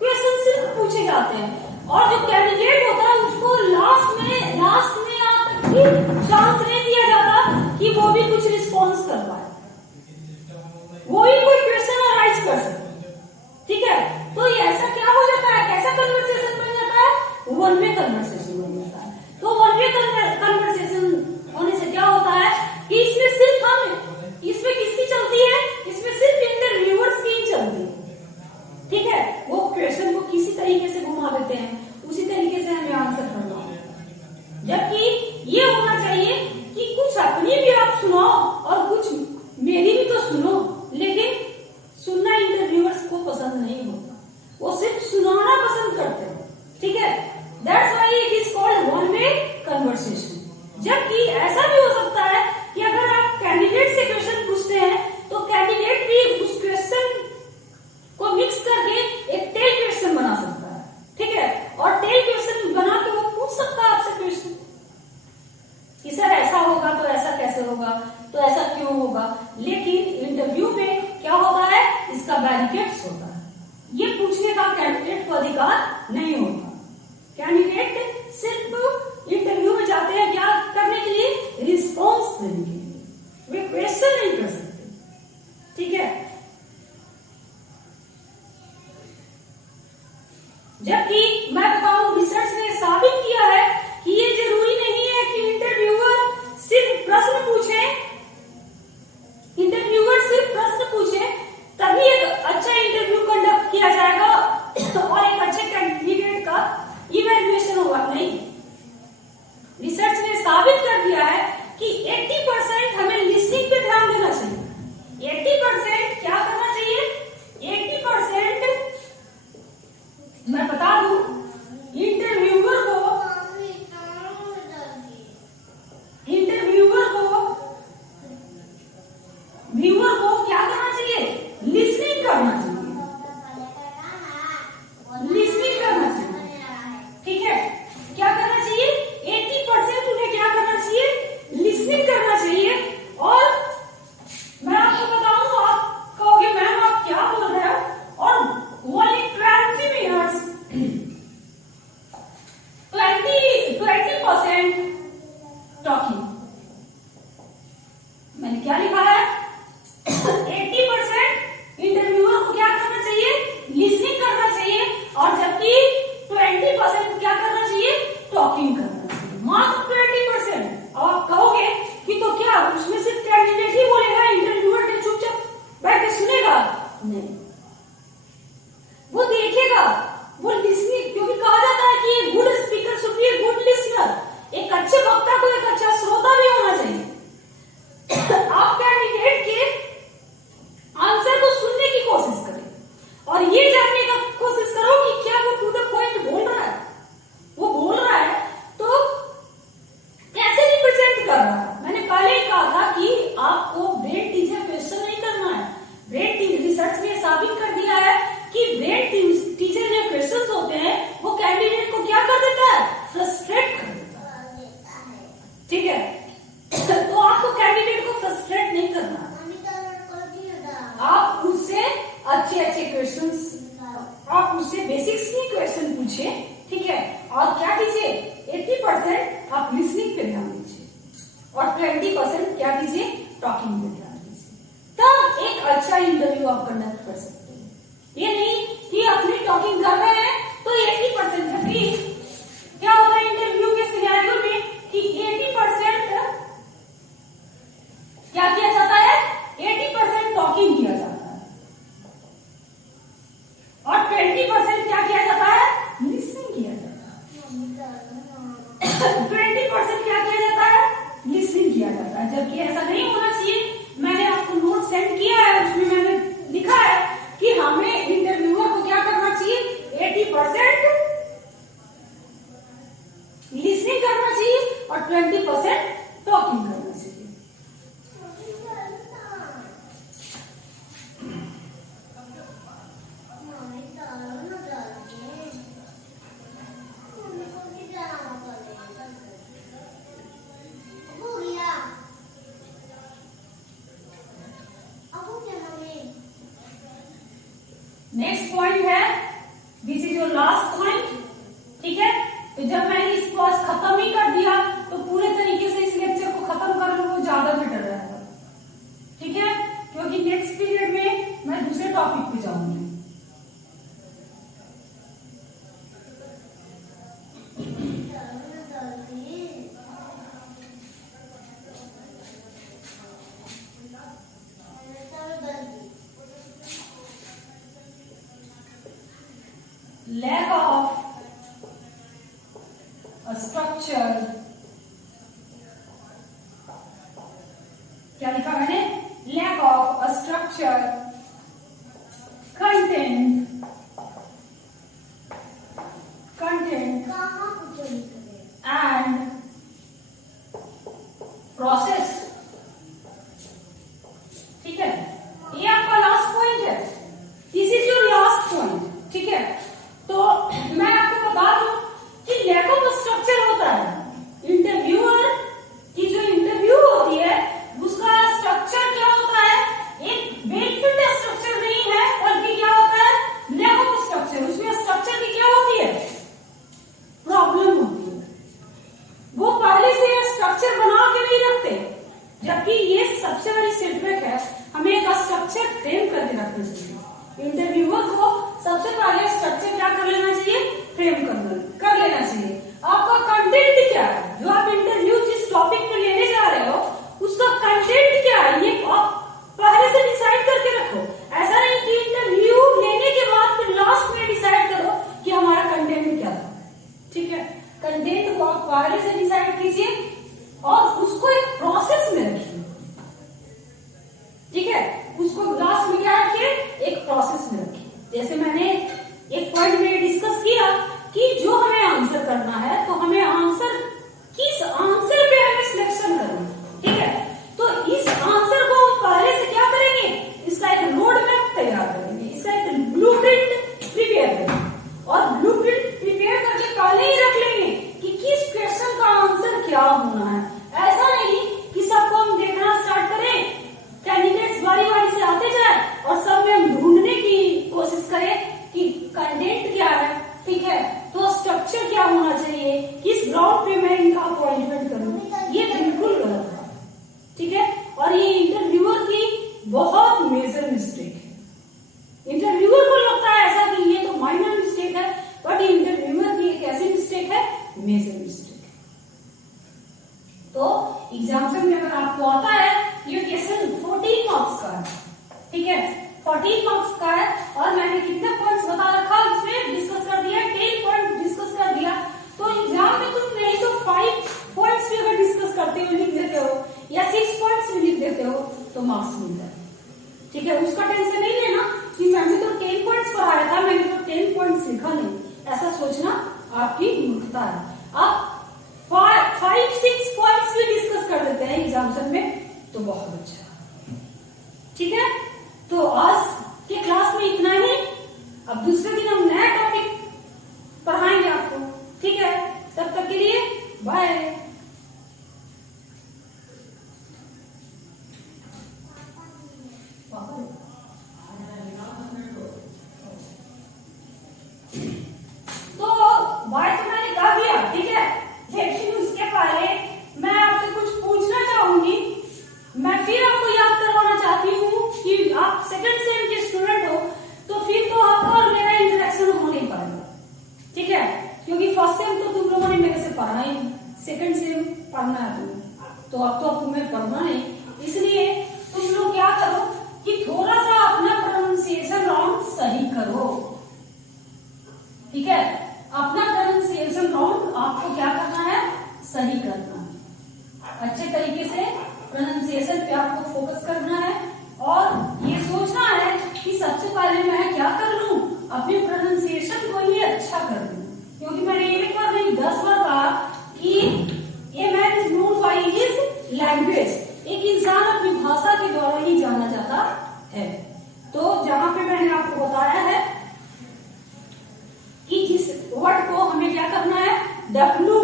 क्वेश्चन सिर्फ पूछे जाते हैं, और जो कैंडिडेट होता है उसको लास्ट में आप तक भी चांस नहीं दिया जाता कि वो भी कुछ रिस्पॉन्स कर पाए, वो भी कोई क्वेश्चन राइज कर सके। ठीक है, तो ये ऐसा क्या हो जाता है, कैसा कन्वर्सेशन बन जाता है, वन वे कन्वर्सेशन बन जाता है। तो वन वे कन्वर्सेशन होने से क्या होता है कि इसमें किसकी चलती है, इसमें सिर्फ इंटरव्यूअर्स की ही चलती है। ठीक है, वो क्वेश्चन को किसी तरीके से घुमा देते हैं, उसी तरीके से हमें आंसर करना है। जबकि ये होना चाहिए कि कुछ अपनी भी आप सुनाओ और कुछ मेरी भी तो सुनो, लेकिन सुनना इंटरव्यूअर्स को पसंद नहीं होता, वो सिर्फ सुनाना पसंद करते हैं। ठीक है, that's why it is called one way conversation. जबकि ऐसा भी हो सकता है कि अगर आप कैंडिडेट से क्वेश्चन पूछते हैं तो कैंडिडेट भी उस क्वेश्चन को मिक्स करके एक टेल क्वेश्चन बना सकता है। ठीक है, और टेल क्वेश्चन बना के वो पूछ सकता है आपसे क्वेश्चन कि सर ऐसा होगा तो ऐसा कैसे होगा, तो ऐसा क्यों होगा। लेकिन इंटरव्यू में क्या होता है, इसका बैरिकेड्स होता है, ये पूछने का कैंडिडेट को अधिकार नहीं होता। कैंडिडेट सिर्फ इंटरव्यू में जाते हैं क्या करने के लिए, रिस्पॉन्स देने के लिए, वे क्वेश्चन नहीं कर सकते। ठीक है, जबकि मैं बताऊं रिसर्च ने साबित किया है कि ये जरूरी नहीं है कि इंटरव्यूअर सिर्फ प्रश्न पूछे, तभी एक अच्छा इंटरव्यू कंडक्ट किया जाएगा और एक अच्छे कैंडिडेट का इवैल्यूएशन होगा। नहीं, रिसर्च ने साबित कर दिया है कि 80% हमें लिसनिंग पे ध्यान देना चाहिए। 80% क्या करना चाहिए, 80% मैं बता दूं टॉकिंग पे ध्यान दीजिए, तब एक अच्छा इंटरव्यू आप कंडक्ट कर सकते हैं। ये नहीं कि अपनी टॉकिंग कर रहे हैं तो 80%, जबकि क्या होता है इंटरव्यू के सिनेरियो में कि 80% क्या किया जाता है, 80% टॉकिंग किया जाता है और 20% क्या किया जाता है, लिसनिंग किया जाता है। 20% क्या किया जाता है, लिसनिंग किया जाता है, जबकि ऐसा नहीं होना चाहिए। मैंने आपको नोट सेंड किया है, उसमें मैंने लिखा है कि हमें इंटरव्यूअर को क्या करना चाहिए, 80% लिसनिंग करना चाहिए और 20% टॉकिंग करना चाहिए। नेक्स्ट पॉइंट है, this is your last point, ठीक है। तो जब मैंने इस क्लास खत्म ही कर दिया तो पूरे तरीके से इस लेक्चर को खत्म कर लो, वो ज्यादा बेटर रहेगा, ठीक है, क्योंकि नेक्स्ट पीरियड में मैं दूसरे टॉपिक पे जाऊंगी। Lack of a structure, क्या लिखा मैंने, lack of a structure, content and process, ठीक है, ये आपका लास्ट पॉइंट है, this is your last point, ठीक है। तो मैं आपको बता दूं कि लैक ऑफ स्ट्रक्चर होता है, इंटरव्यूअर की जो इंटरव्यू होती है उसका स्ट्रक्चर क्या होता है, एक वेल फिल्ड स्ट्रक्चर नहीं है, बल्कि क्या होता है, लैक ऑफ स्ट्रक्चर। उसमें स्ट्रक्चर की क्या होती है, प्रॉब्लम होती है, वो पहले से स्ट्रक्चर बना के नहीं रखते, जबकि ये सबसे बड़ी सेटबैक है, हमें एक स्ट्रक्चर फ्रेम करके रखना चाहिए। इंटरव्यूअर को सबसे पहले स्ट्रक्चर क्या कर लेना चाहिए, फ्रेम कर लेना चाहिए। आपका कंटेंट क्या है, जो आप इंटरव्यू जिस टॉपिक पे लेने जा रहे हो उसका कंटेंट क्या है, ये आप पहले से डिसाइड करके रखो। ऐसा नहीं कि इंटरव्यू लेने के बाद फिर लास्ट में डिसाइड करो कि हमारा कंटेंट क्या था, ठीक है। कंटेंट को आप पहले से डिसाइड कीजिए और उसको एक प्रोसेस में रखिए, ठीक है, उसको लास्ट में क्या रखिए, एक प्रोसेस में रखिए। जैसे मैंने एक पॉइंट में डिस्कस किया कि जो हमें आंसर करना है तो हमें आंसर किस आंसर पे हमें सिलेक्शन करना है, ठीक है। तो इस आंसर को हम पहले से क्या करेंगे, इसका एक रोड मैप तैयार करेंगे, इसका एक ब्लूप्रिंट प्रिपेयर करेंगे और ब्लूप्रिंट प्रिपेयर करके पहले ही रख लेंगे कि किस क्वेश्चन का आंसर क्या होना है। ऐसा नहीं कि सबको हम देखना स्टार्ट करें, कैंडिडेट्स बारी बारी से आते जाए और सब में हम ढूंढने की कोशिश करें कि कंटेंट क्या है, ठीक है, तो स्ट्रक्चर क्या होना चाहिए, किस ग्राउंड पे मैं इनका अपॉइंटमेंट करूं, ये बिल्कुल गलत है, ठीक है। और ये इंटरव्यूअर की बहुत मेजर मिस्टेक है। इंटरव्यूअर को लगता है ऐसा कि ये तो माइनर मिस्टेक है, बट इंटरव्यूअर की एक ऐसी मिस्टेक है, मेजर मिस्टेक है। तो एग्जामिनेशन में अगर आपको आता है ये क्वेश्चन 14 मार्क्स का है, ठीक है, 14 मार्क्स का है और मैंने कितने पॉइंट्स बता रखा इसमें डिस्कस कर दिया, 10 पॉइंट डिस्कस कर दिया। तो एग्जाम में तुम नहीं तो 5 पॉइंट्स भी अगर डिस्कस करते हो, लिख देते हो, या 6 पॉइंट्स भी लिख देते हो तो मार्क्स मिलता है, ठीक है। उसका टेंशन नहीं लेना कि मैंने तो 10 पॉइंट्स पढ़ाया था, मैंने तो 10 पॉइंट्स लिखा नहीं, ऐसा सोचना आपकी मूर्खता है। आप 5-6 पॉइंट्स भी डिस्कस कर देते हैं एग्जामिनेशन में तो बहुत अच्छा, ठीक है। तो आज के क्लास में इतना ही, अब दूसरे दिन हम नया टॉपिक पढ़ाएंगे आपको, ठीक है। तब तक के लिए बाय। तो बाय तो मैंने कहा दिया, ठीक है, लेकिन उसके पहले मैं आपसे कुछ पूछना चाहूंगी, मैं फिर सेम तो तुम लोगों ने मेरे से पढ़ा ही, सेकंड सेम पढ़ना है तुम्हें, तो अब तो तुम्हें पढ़ना है। इसलिए तुम लोग क्या करो कि थोड़ा सा अपना प्रोनाउंसिएशन राउंड सही करो, ठीक है। अपना प्रोनाउंसिएशन राउंड आपको क्या करना है, सही करना है। अच्छे तरीके से प्रोनाउंसिएशन पे आपको फोकस करना है और ये सोचना है कि सबसे पहले मैं क्या कर लूं, अपने प्रोनाउंसिएशन को ही अच्छा कर लूं। क्योंकि मैंने एक बार नहीं 10 बार कहा कि a man is known by his language, एक इंसान अपनी भाषा के द्वारा ही जाना जाता है। तो जहां पे मैंने आपको बताया है कि जिस वर्ड को हमें क्या करना है, डब्ल्यू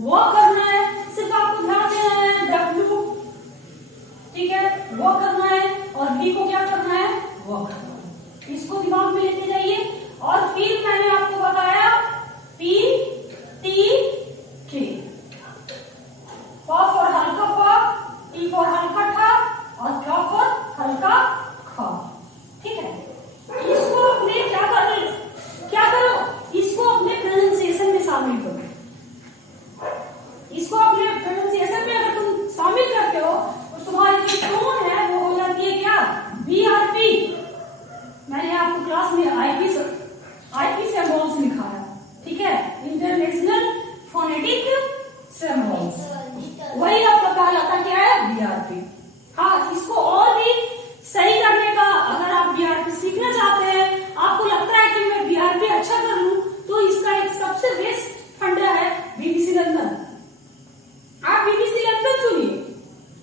वो करना है, सिर्फ आपको ध्यान देना है डब्ल्यू, ठीक है, वो करना है, और बी को क्या करना है, वो करना है। इसको दिमाग में लेते जाइए। और फिर मैंने आपको बताया पी टी के, प फॉर हल्का प, टी फॉर हल्का ठ, और ख फॉर हल्का ख, ठीक है। इसको अपने क्या करो, इसको अपने प्रोनाउंसिएशन में शामिल करो। इसको अपने प्रोनाउंसिएशन में अगर तुम शामिल करते हो तो तुम्हारी जो टोन है वो हो जाती है क्या, बीआरपी। मैंने आपको क्लास में आईपी सिंबल्स लिखा है, ठीक है, इंटरनेशनल फोनेटिक सिंबल्स, वही आपका कहलाता क्या है, बीआरपी। हाँ, इसको और भी सही करने का, अगर आप बीआरपी सीखना चाहते हैं, आपको लगता है कि मैं बीआरपी अच्छा कर लूं, तो इसका एक सबसे बेस्ट फंडा है बीबीसी लंदन। आप बीबीसी लंदन सुनिए,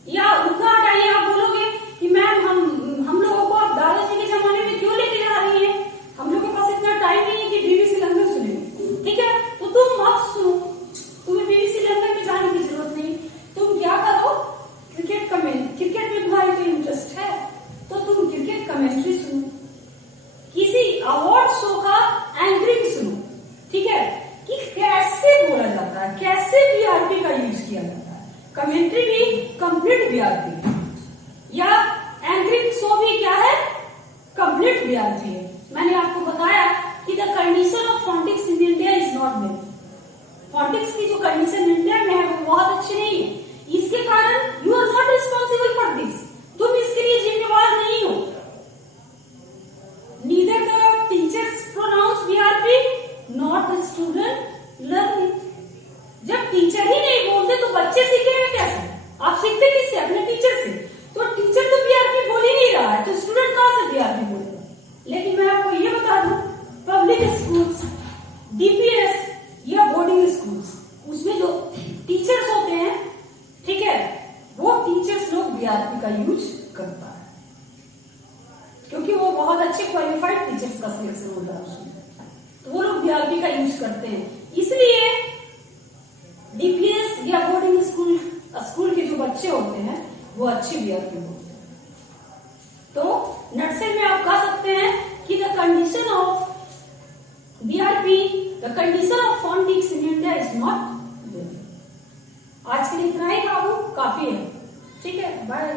या उनका हटाइए। आप बोलोगे कि मैम हम लोगों को आप दादाजी के जमाने में क्यों लेके जा रही है, हम लोगों के पास इतना टाइम नहीं है कि बीबीसी लंदन सुने, ठीक है। तो तुम मत सुनो, तुम्हें बीबीसी लंदन में जाने की जरूरत नहीं। तुम क्या करो, क्रिकेट में तुम्हारी कोई इंटरेस्ट है तो तुम क्रिकेट कमेंट्री सुनो, किसी अवार्ड शो का एंकरिंग सुनो, ठीक है, कि कैसे बोला जाता है, कैसे बीआरपी का यूज किया जाता है। कमेंट्री भी कंप्लीट बीआरपी, या एंकरिंग शो भी क्या है, कंप्लीट बीआरपी है। मैंने आपको बताया कि the condition of phonetics in India is not good. Phonetics की जो कंडीशन इंडिया में है वो बहुत अच्छी नहीं है, इसके कारण you are not responsible for this, तुम इसके लिए जिम्मेवार नहीं हो। Neither the teachers pronounce BRP not the student learn it. जब टीचर ही नहीं बोलते तो बच्चे सीखेंगे कैसे, आप सीखते किससे, अपने टीचर से। तो टीचर तो बीआरपी बोल ही नहीं रहा है, तो स्टूडेंट कहां से बीआरपी बोलेगा। लेकिन मैं आपको ये बता दूं, पब्लिक स्कूल्स, डीपीएस या बोर्डिंग स्कूल्स, उसमें जो टीचर्स होते हैं, ठीक है, वो टीचर्स लोग बीआरपी का यूज करता है, क्योंकि वो बहुत अच्छे क्वालिफाइड टीचर्स का सिलेक्शन होता है उसमें, तो वो लोग बीआरपी का यूज करते हैं। इसलिए डीपीएस या बोर्डिंग स्कूल के जो बच्चे होते हैं वो अच्छे बीआरपी होते हैं। तो नटसेल में आप कह सकते हैं कि the condition of BRP, the condition of phonetics in India is not good. आज के लिए इतना ही बाबू, काफी है, ठीक है, बाय।